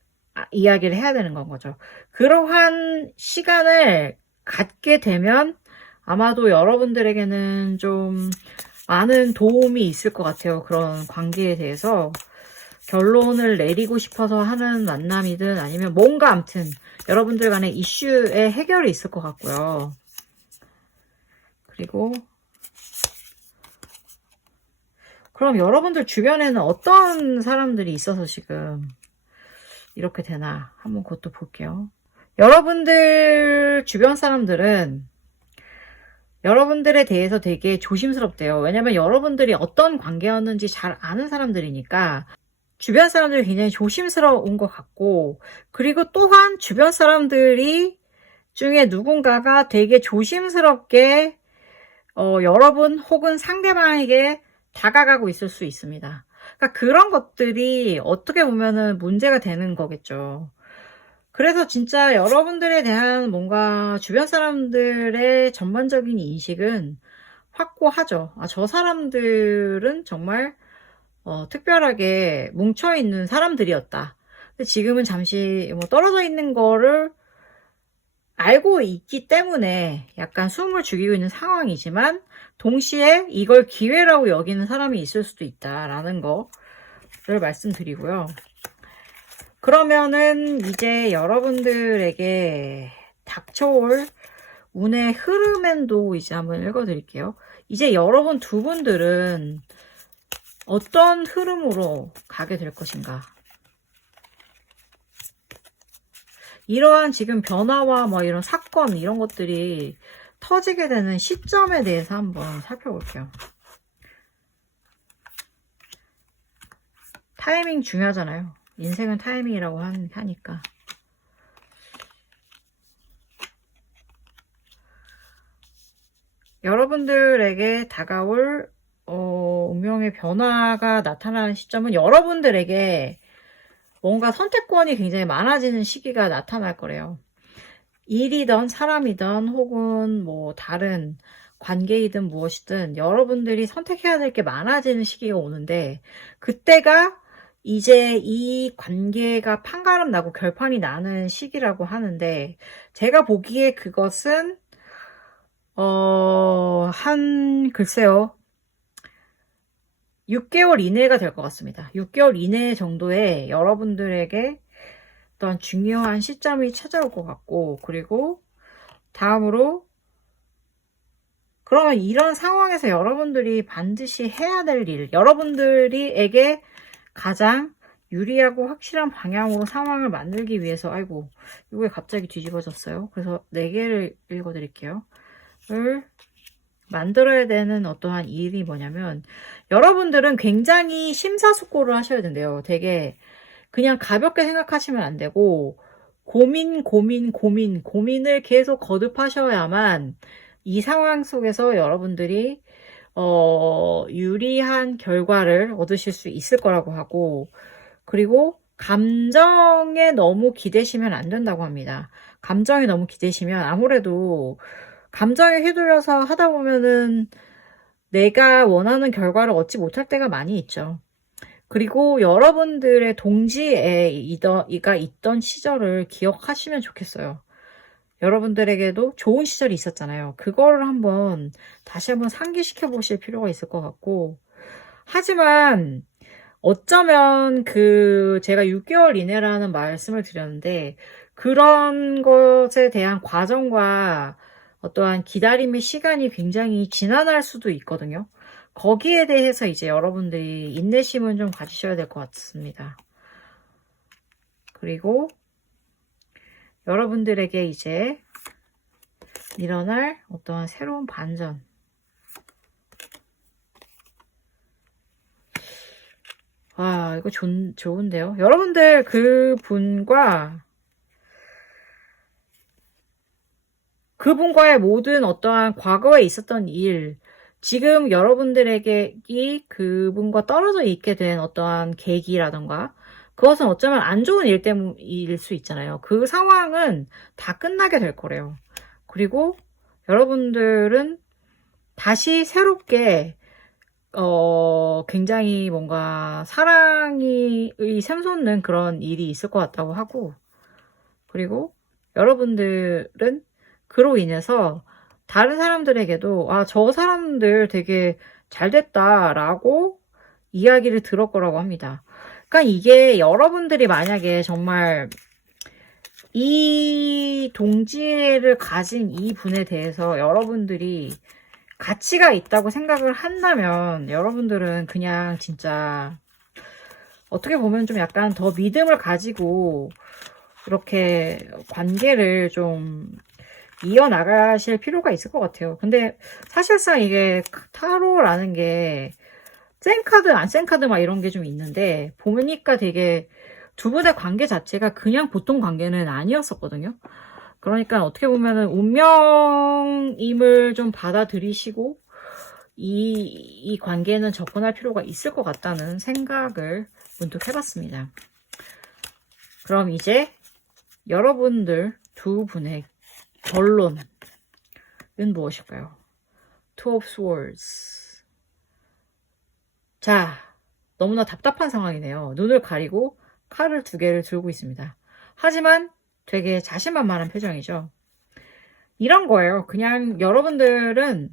이야기를 해야 되는 건 거죠. 그러한 시간을 갖게 되면 아마도 여러분들에게는 좀 많은 도움이 있을 것 같아요. 그런 관계에 대해서 결론을 내리고 싶어서 하는 만남이든 아니면 뭔가 아무튼 여러분들 간의 이슈의 해결이 있을 것 같고요. 그리고 그럼 여러분들 주변에는 어떤 사람들이 있어서 지금 이렇게 되나 한번 그것도 볼게요. 여러분들 주변 사람들은 여러분들에 대해서 되게 조심스럽대요. 왜냐면 여러분들이 어떤 관계였는지 잘 아는 사람들이니까 주변 사람들이 굉장히 조심스러운 것 같고, 그리고 또한 주변 사람들이 중에 누군가가 되게 조심스럽게 여러분 혹은 상대방에게 다가가고 있을 수 있습니다. 그러니까 그런 것들이 어떻게 보면은 문제가 되는 거겠죠. 그래서 진짜 여러분들에 대한 뭔가 주변 사람들의 전반적인 인식은 확고하죠. 아, 저 사람들은 정말 특별하게 뭉쳐있는 사람들이었다. 근데 지금은 잠시 뭐 떨어져 있는 거를 알고 있기 때문에 약간 숨을 죽이고 있는 상황이지만, 동시에 이걸 기회라고 여기는 사람이 있을 수도 있다라는 거를 말씀드리고요. 그러면은 이제 여러분들에게 닥쳐올 운의 흐름엔도 이제 한번 읽어드릴게요. 이제 여러분 두 분들은 어떤 흐름으로 가게 될 것인가? 이러한 지금 변화와 뭐 이런 사건 이런 것들이 터지게 되는 시점에 대해서 한번 살펴볼게요. 타이밍 중요하잖아요. 인생은 타이밍이라고 하니까. 여러분들에게 다가올 운명의 변화가 나타나는 시점은 여러분들에게 뭔가 선택권이 굉장히 많아지는 시기가 나타날 거래요. 일이든 사람이든 혹은 뭐 다른 관계이든 무엇이든 여러분들이 선택해야 될 게 많아지는 시기가 오는데, 그때가 이제 이 관계가 판가름 나고 결판이 나는 시기라고 하는데, 제가 보기에 그것은 글쎄요, 6개월 이내가 될 것 같습니다. 6개월 이내 정도에 여러분들에게 어떤 중요한 시점이 찾아올 것 같고, 그리고 다음으로, 그러면 이런 상황에서 여러분들이 반드시 해야 될 일, 여러분들에게 가장 유리하고 확실한 방향으로 상황을 만들기 위해서, 아이고, 이게 갑자기 뒤집어졌어요. 그래서 4개를 읽어드릴게요. 만들어야 되는 어떠한 일이 뭐냐면, 여러분들은 굉장히 심사숙고를 하셔야 된대요. 되게 그냥 가볍게 생각하시면 안 되고, 고민을 계속 거듭하셔야만 이 상황 속에서 여러분들이 유리한 결과를 얻으실 수 있을 거라고 하고, 그리고 감정에 너무 기대시면 안 된다고 합니다. 감정에 너무 기대시면 아무래도 감정에 휘둘려서 하다 보면은 내가 원하는 결과를 얻지 못할 때가 많이 있죠. 그리고 여러분들의 동지애가 있던 시절을 기억하시면 좋겠어요. 여러분들에게도 좋은 시절이 있었잖아요. 그거를 다시 한번 상기시켜 보실 필요가 있을 것 같고, 하지만 어쩌면 제가 6개월 이내라는 말씀을 드렸는데, 그런 것에 대한 과정과 어떠한 기다림의 시간이 굉장히 지난할 수도 있거든요. 거기에 대해서 이제 여러분들이 인내심은 좀 가지셔야 될 것 같습니다. 그리고 여러분들에게 이제 일어날 어떠한 새로운 반전, 아, 이거 좋은데요? 여러분들 그분과의 모든 어떠한 과거에 있었던 일, 지금 여러분들에게 그분과 떨어져 있게 된 어떠한 계기라던가, 그것은 어쩌면 안 좋은 일 때문일 수 있잖아요. 그 상황은 다 끝나게 될 거래요. 그리고 여러분들은 다시 새롭게 굉장히 뭔가 사랑이 샘솟는 그런 일이 있을 것 같다고 하고, 그리고 여러분들은 그로 인해서 다른 사람들에게도 저 사람들 되게 잘 됐다라고 이야기를 들을 거라고 합니다. 그러니까 이게 여러분들이 만약에 정말 이 동지애를 가진 이 분에 대해서 여러분들이 가치가 있다고 생각을 한다면, 여러분들은 그냥 진짜 어떻게 보면 좀 약간 더 믿음을 가지고 이렇게 관계를 좀 이어나가실 필요가 있을 것 같아요. 근데 사실상 이게 타로라는 게 센카드, 안 센카드 막 이런 게 좀 있는데 보니까 되게 두 분의 관계 자체가 그냥 보통 관계는 아니었었거든요. 그러니까 어떻게 보면은 운명임을 좀 받아들이시고 이 관계는 접근할 필요가 있을 것 같다는 생각을 문득 해봤습니다. 그럼 이제 여러분들 두 분의 결론은 무엇일까요? Two of Swords. 자, 너무나 답답한 상황이네요. 눈을 가리고 칼을 2개를 들고 있습니다. 하지만 되게 자신만만한 표정이죠. 이런 거예요. 그냥 여러분들은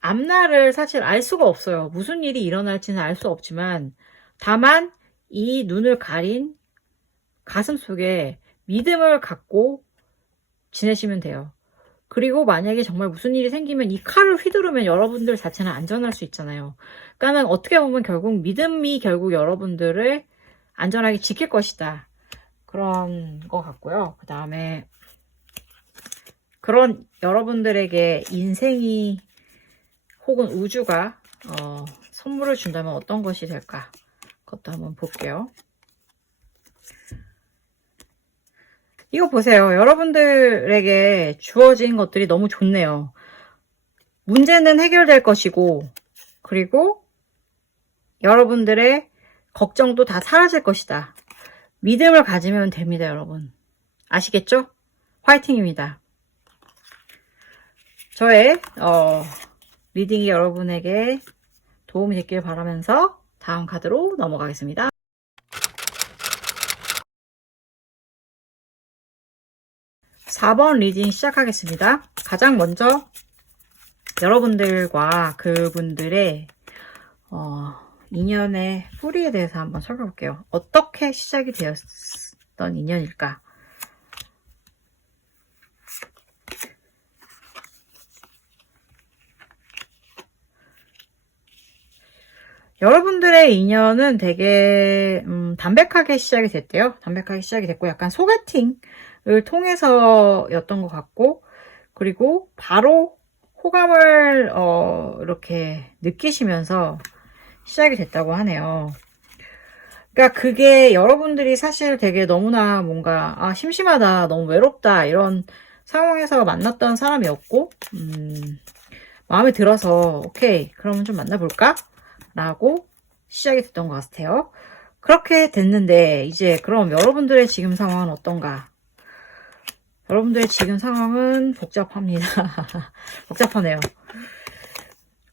앞날을 사실 알 수가 없어요. 무슨 일이 일어날지는 알 수 없지만 다만 이 눈을 가린 가슴 속에 믿음을 갖고 지내시면 돼요. 그리고 만약에 정말 무슨 일이 생기면 이 칼을 휘두르면 여러분들 자체는 안전할 수 있잖아요. 그러니까는 어떻게 보면 결국 믿음이 결국 여러분들을 안전하게 지킬 것이다. 그런 것 같고요. 그 다음에 그런 여러분들에게 인생이 혹은 우주가 선물을 준다면 어떤 것이 될까? 그것도 한번 볼게요. 이거 보세요. 여러분들에게 주어진 것들이 너무 좋네요. 문제는 해결될 것이고, 그리고 여러분들의 걱정도 다 사라질 것이다. 믿음을 가지면 됩니다, 여러분. 아시겠죠? 화이팅입니다. 저의 리딩이 여러분에게 도움이 됐길 바라면서 다음 카드로 넘어가겠습니다. (4번) 리딩 시작하겠습니다. 가장 먼저 여러분들과 그분들의 인연의 뿌리에 대해서 한번 살펴볼게요. 어떻게 시작이 되었던 인연일까? 여러분들의 인연은 되게 담백하게 시작이 됐대요. 담백하게 시작이 됐고 약간 소개팅을 통해서였던 것 같고, 그리고 바로 호감을 이렇게 느끼시면서 시작이 됐다고 하네요. 그러니까 그게 여러분들이 사실 되게 너무나 뭔가 심심하다, 너무 외롭다 이런 상황에서 만났던 사람이었고 마음에 들어서 오케이 그러면 좀 만나볼까? 라고 시작이 됐던 것 같아요. 그렇게 됐는데 이제 그럼 여러분들의 지금 상황은 어떤가? 여러분들의 지금 상황은 복잡합니다. 복잡하네요.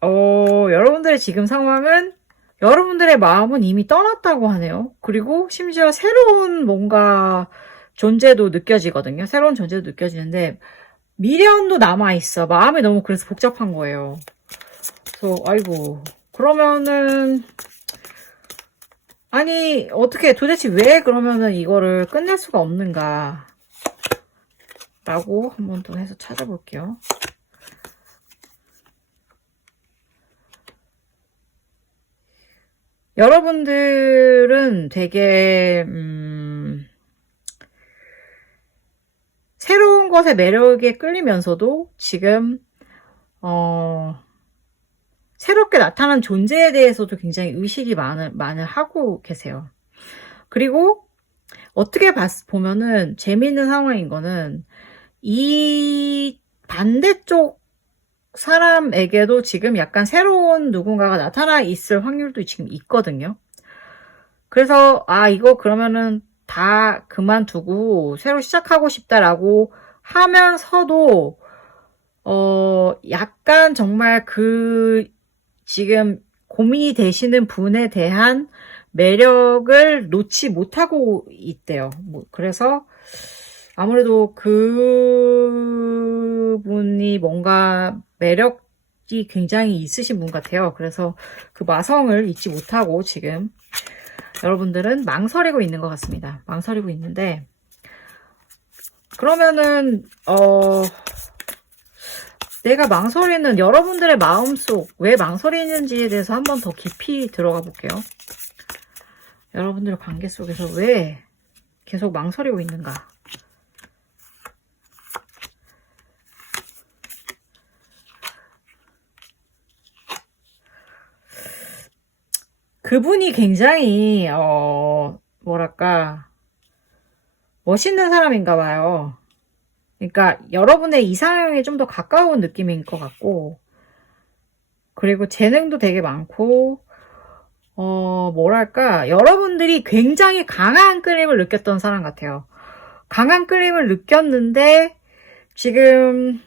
여러분들의 지금 상황은 여러분들의 마음은 이미 떠났다고 하네요. 그리고 심지어 새로운 뭔가 존재도 느껴지거든요. 새로운 존재도 느껴지는데 미련도 남아있어. 마음이 너무 그래서 복잡한 거예요. 그래서 아이고 그러면은 아니 어떻게 도대체 왜 그러면은 이거를 끝낼 수가 없는가 라고 한번 더 해서 찾아볼게요. 여러분들은 되게 새로운 것의 매력에 끌리면서도 지금 새롭게 나타난 존재에 대해서도 굉장히 의식이 많이 하고 계세요. 그리고 어떻게 보면은 재미있는 상황인 거는 이 반대쪽 사람에게도 지금 약간 새로운 누군가가 나타나 있을 확률도 지금 있거든요. 그래서 이거 그러면은 다 그만두고 새로 시작하고 싶다라고 하면서도 약간 정말 지금 고민이 되시는 분에 대한 매력을 놓지 못하고 있대요. 그래서 아무래도 그분이 뭔가 매력이 굉장히 있으신 분 같아요. 그래서 그 마성을 잊지 못하고 지금 여러분들은 망설이고 있는 것 같습니다. 망설이고 있는데 그러면은 내가 망설이는 여러분들의 마음속 왜 망설이는지에 대해서 한번 더 깊이 들어가 볼게요. 여러분들의 관계 속에서 왜 계속 망설이고 있는가? 그분이 굉장히, 뭐랄까, 멋있는 사람인가 봐요. 그러니까 여러분의 이상형에 좀 더 가까운 느낌인 것 같고, 그리고 재능도 되게 많고, 뭐랄까, 여러분들이 굉장히 강한 끌림을 느꼈던 사람 같아요. 강한 끌림을 느꼈는데, 지금,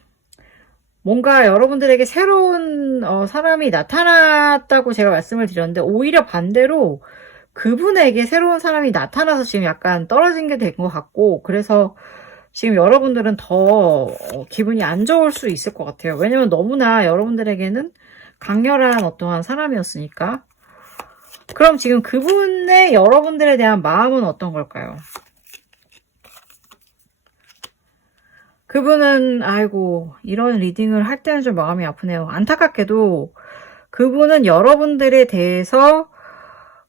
뭔가 여러분들에게 새로운 사람이 나타났다고 제가 말씀을 드렸는데, 오히려 반대로 그분에게 새로운 사람이 나타나서 지금 약간 떨어진 게 된 것 같고, 그래서 지금 여러분들은 더 기분이 안 좋을 수 있을 것 같아요. 왜냐면 너무나 여러분들에게는 강렬한 어떠한 사람이었으니까. 그럼 지금 그분의 여러분들에 대한 마음은 어떤 걸까요? 그분은 아이고 이런 리딩을 할 때는 좀 마음이 아프네요. 안타깝게도 그분은 여러분들에 대해서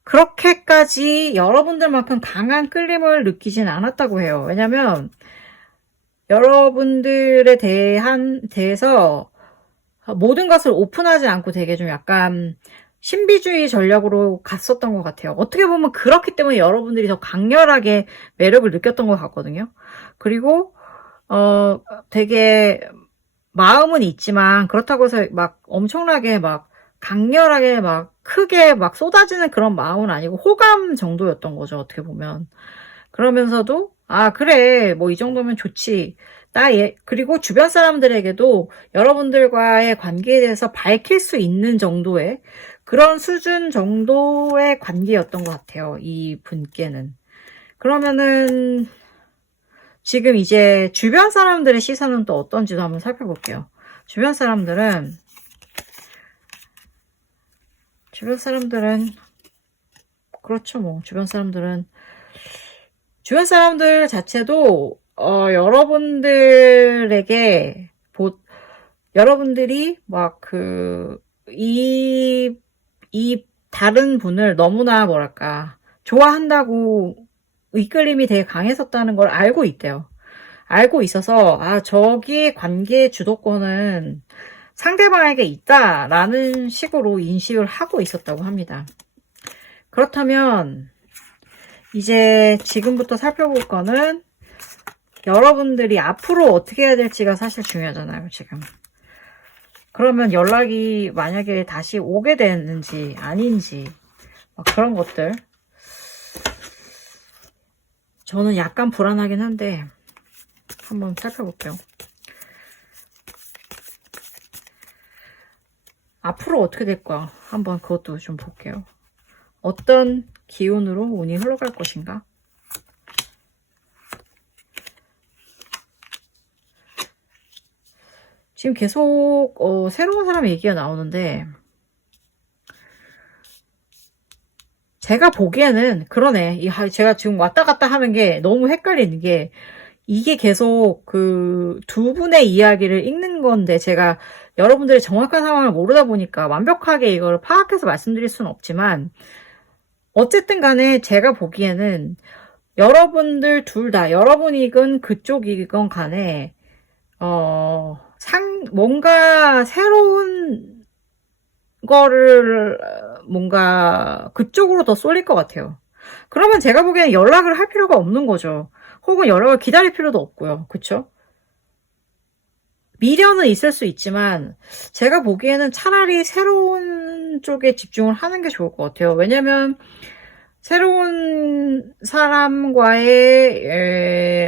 그렇게까지 여러분들만큼 강한 끌림을 느끼진 않았다고 해요. 왜냐면 여러분들에 대해서 모든 것을 오픈하지 않고 되게 좀 약간 신비주의 전략으로 갔었던 것 같아요. 어떻게 보면 그렇기 때문에 여러분들이 더 강렬하게 매력을 느꼈던 것 같거든요. 그리고 되게 마음은 있지만 그렇다고 해서 막 엄청나게 막 강렬하게 막 크게 막 쏟아지는 그런 마음은 아니고 호감 정도였던 거죠. 어떻게 보면. 그러면서도 아 그래 뭐 이 정도면 좋지. 그리고 주변 사람들에게도 여러분들과의 관계에 대해서 밝힐 수 있는 정도의 그런 수준 정도의 관계였던 것 같아요. 이 분께는. 그러면은 지금 이제 주변 사람들의 시선은 또 어떤지도 한번 살펴볼게요. 주변 사람들은 그렇죠 뭐 주변 사람들 자체도 여러분들에게 여러분들이 막 이 다른 분을 너무나 뭐랄까 좋아한다고 이끌림이 되게 강했었다는 걸 알고 있대요. 알고 있어서 아 저기의 관계 주도권은 상대방에게 있다라는 식으로 인식을 하고 있었다고 합니다. 그렇다면 이제 지금부터 살펴볼 거는 여러분들이 앞으로 어떻게 해야 될지가 사실 중요하잖아요, 지금. 그러면 연락이 만약에 다시 오게 되는지 아닌지 그런 것들 저는 약간 불안하긴 한데 한번 살펴볼게요. 앞으로 어떻게 될까 한번 그것도 좀 볼게요. 어떤 기운으로 운이 흘러갈 것인가? 지금 계속 새로운 사람 얘기가 나오는데 제가 보기에는 그러네. 제가 지금 왔다 갔다 하는 게 너무 헷갈리는 게 이게 계속 그 두 분의 이야기를 읽는 건데 제가 여러분들의 정확한 상황을 모르다 보니까 완벽하게 이걸 파악해서 말씀드릴 수는 없지만 어쨌든 간에 제가 보기에는 여러분들 둘 다 여러분이건 그쪽이건 간에 뭔가 새로운 거를 뭔가 그쪽으로 더 쏠릴 것 같아요. 그러면 제가 보기에는 연락을 할 필요가 없는 거죠. 혹은 연락을 기다릴 필요도 없고요. 그쵸? 미련은 있을 수 있지만 제가 보기에는 차라리 새로운 쪽에 집중을 하는 게 좋을 것 같아요. 왜냐면 새로운 사람과의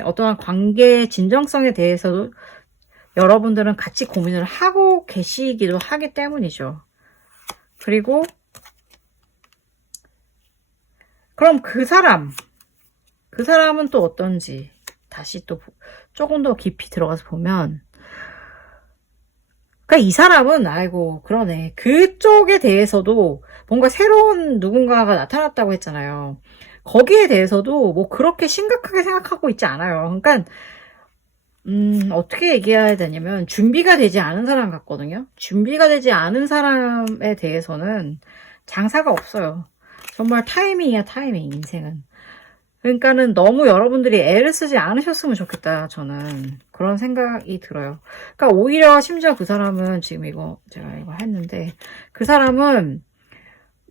어떠한 관계의 진정성에 대해서도 여러분들은 같이 고민을 하고 계시기도 하기 때문이죠. 그리고 그럼 그 사람은 또 어떤지 다시 또 조금 더 깊이 들어가서 보면 그러니까 이 사람은 아이고 그러네 그쪽에 대해서도 뭔가 새로운 누군가가 나타났다고 했잖아요. 거기에 대해서도 뭐 그렇게 심각하게 생각하고 있지 않아요. 그러니까 어떻게 얘기해야 되냐면 준비가 되지 않은 사람 같거든요. 준비가 되지 않은 사람에 대해서는 장사가 없어요. 정말 타이밍이야 타이밍 인생은. 그러니까는 너무 여러분들이 애를 쓰지 않으셨으면 좋겠다 저는 그런 생각이 들어요. 그러니까 오히려 심지어 그 사람은 지금 제가 이거 했는데 그 사람은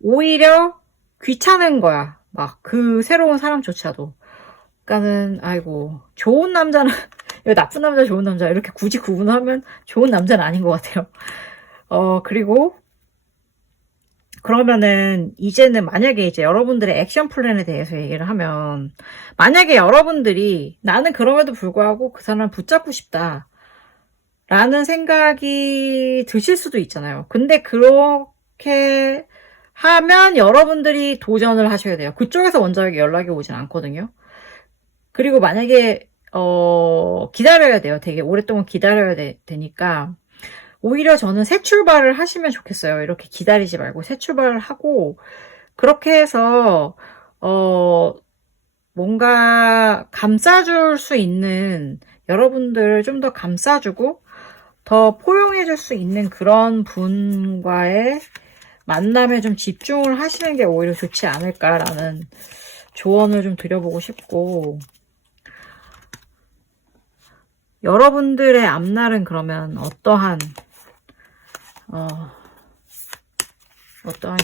오히려 귀찮은 거야. 막 그 새로운 사람조차도. 그러니까는 아이고 좋은 남자는 이거 나쁜 남자 좋은 남자 이렇게 굳이 구분하면 좋은 남자는 아닌 것 같아요. 그리고 그러면은 이제는 만약에 이제 여러분들의 액션 플랜에 대해서 얘기를 하면 만약에 여러분들이 나는 그럼에도 불구하고 그 사람을 붙잡고 싶다 라는 생각이 드실 수도 있잖아요. 근데 그렇게 하면 여러분들이 도전을 하셔야 돼요. 그쪽에서 먼저 연락이 오진 않거든요. 그리고 만약에 기다려야 돼요. 되게 오랫동안 기다려야 되니까 오히려 저는 새 출발을 하시면 좋겠어요. 이렇게 기다리지 말고 새 출발을 하고 그렇게 해서 뭔가 감싸줄 수 있는 여러분들을 좀 더 감싸주고 더 포용해줄 수 있는 그런 분과의 만남에 좀 집중을 하시는 게 오히려 좋지 않을까라는 조언을 좀 드려보고 싶고 여러분들의 앞날은 그러면 어떠한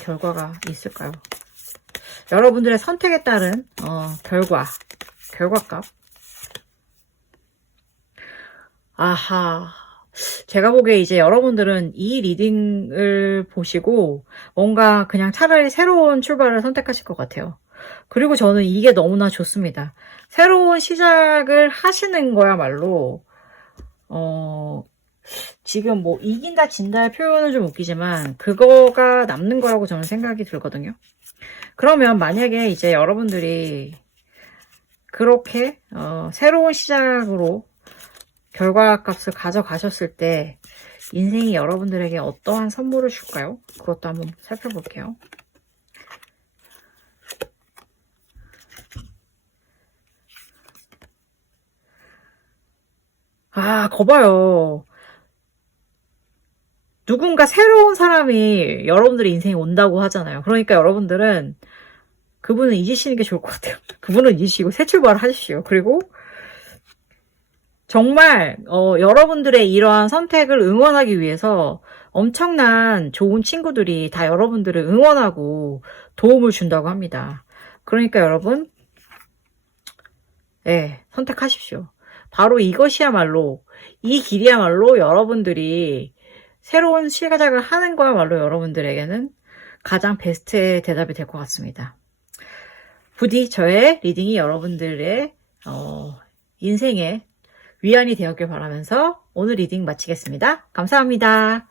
결과가 있을까요? 여러분들의 선택에 따른 결과값. 아하. 제가 보기에 이제 여러분들은 이 리딩을 보시고 뭔가 그냥 차라리 새로운 출발을 선택하실 것 같아요. 그리고 저는 이게 너무나 좋습니다. 새로운 시작을 하시는 거야말로 지금 뭐 이긴다 진다의 표현은 좀 웃기지만 그거가 남는 거라고 저는 생각이 들거든요. 그러면 만약에 이제 여러분들이 그렇게 새로운 시작으로 결과값을 가져가셨을 때 인생이 여러분들에게 어떠한 선물을 줄까요? 그것도 한번 살펴볼게요. 거봐요. 누군가 새로운 사람이 여러분들의 인생에 온다고 하잖아요. 그러니까 여러분들은 그분은 잊으시는 게 좋을 것 같아요. 그분은 잊으시고 새 출발을 하십시오. 그리고 정말 여러분들의 이러한 선택을 응원하기 위해서 엄청난 좋은 친구들이 다 여러분들을 응원하고 도움을 준다고 합니다. 그러니까 여러분 선택하십시오. 바로 이것이야말로 이 길이야말로 여러분들이 새로운 시작을 하는 거야말로 여러분들에게는 가장 베스트의 대답이 될 것 같습니다. 부디 저의 리딩이 여러분들의 인생에 위안이 되었길 바라면서 오늘 리딩 마치겠습니다. 감사합니다.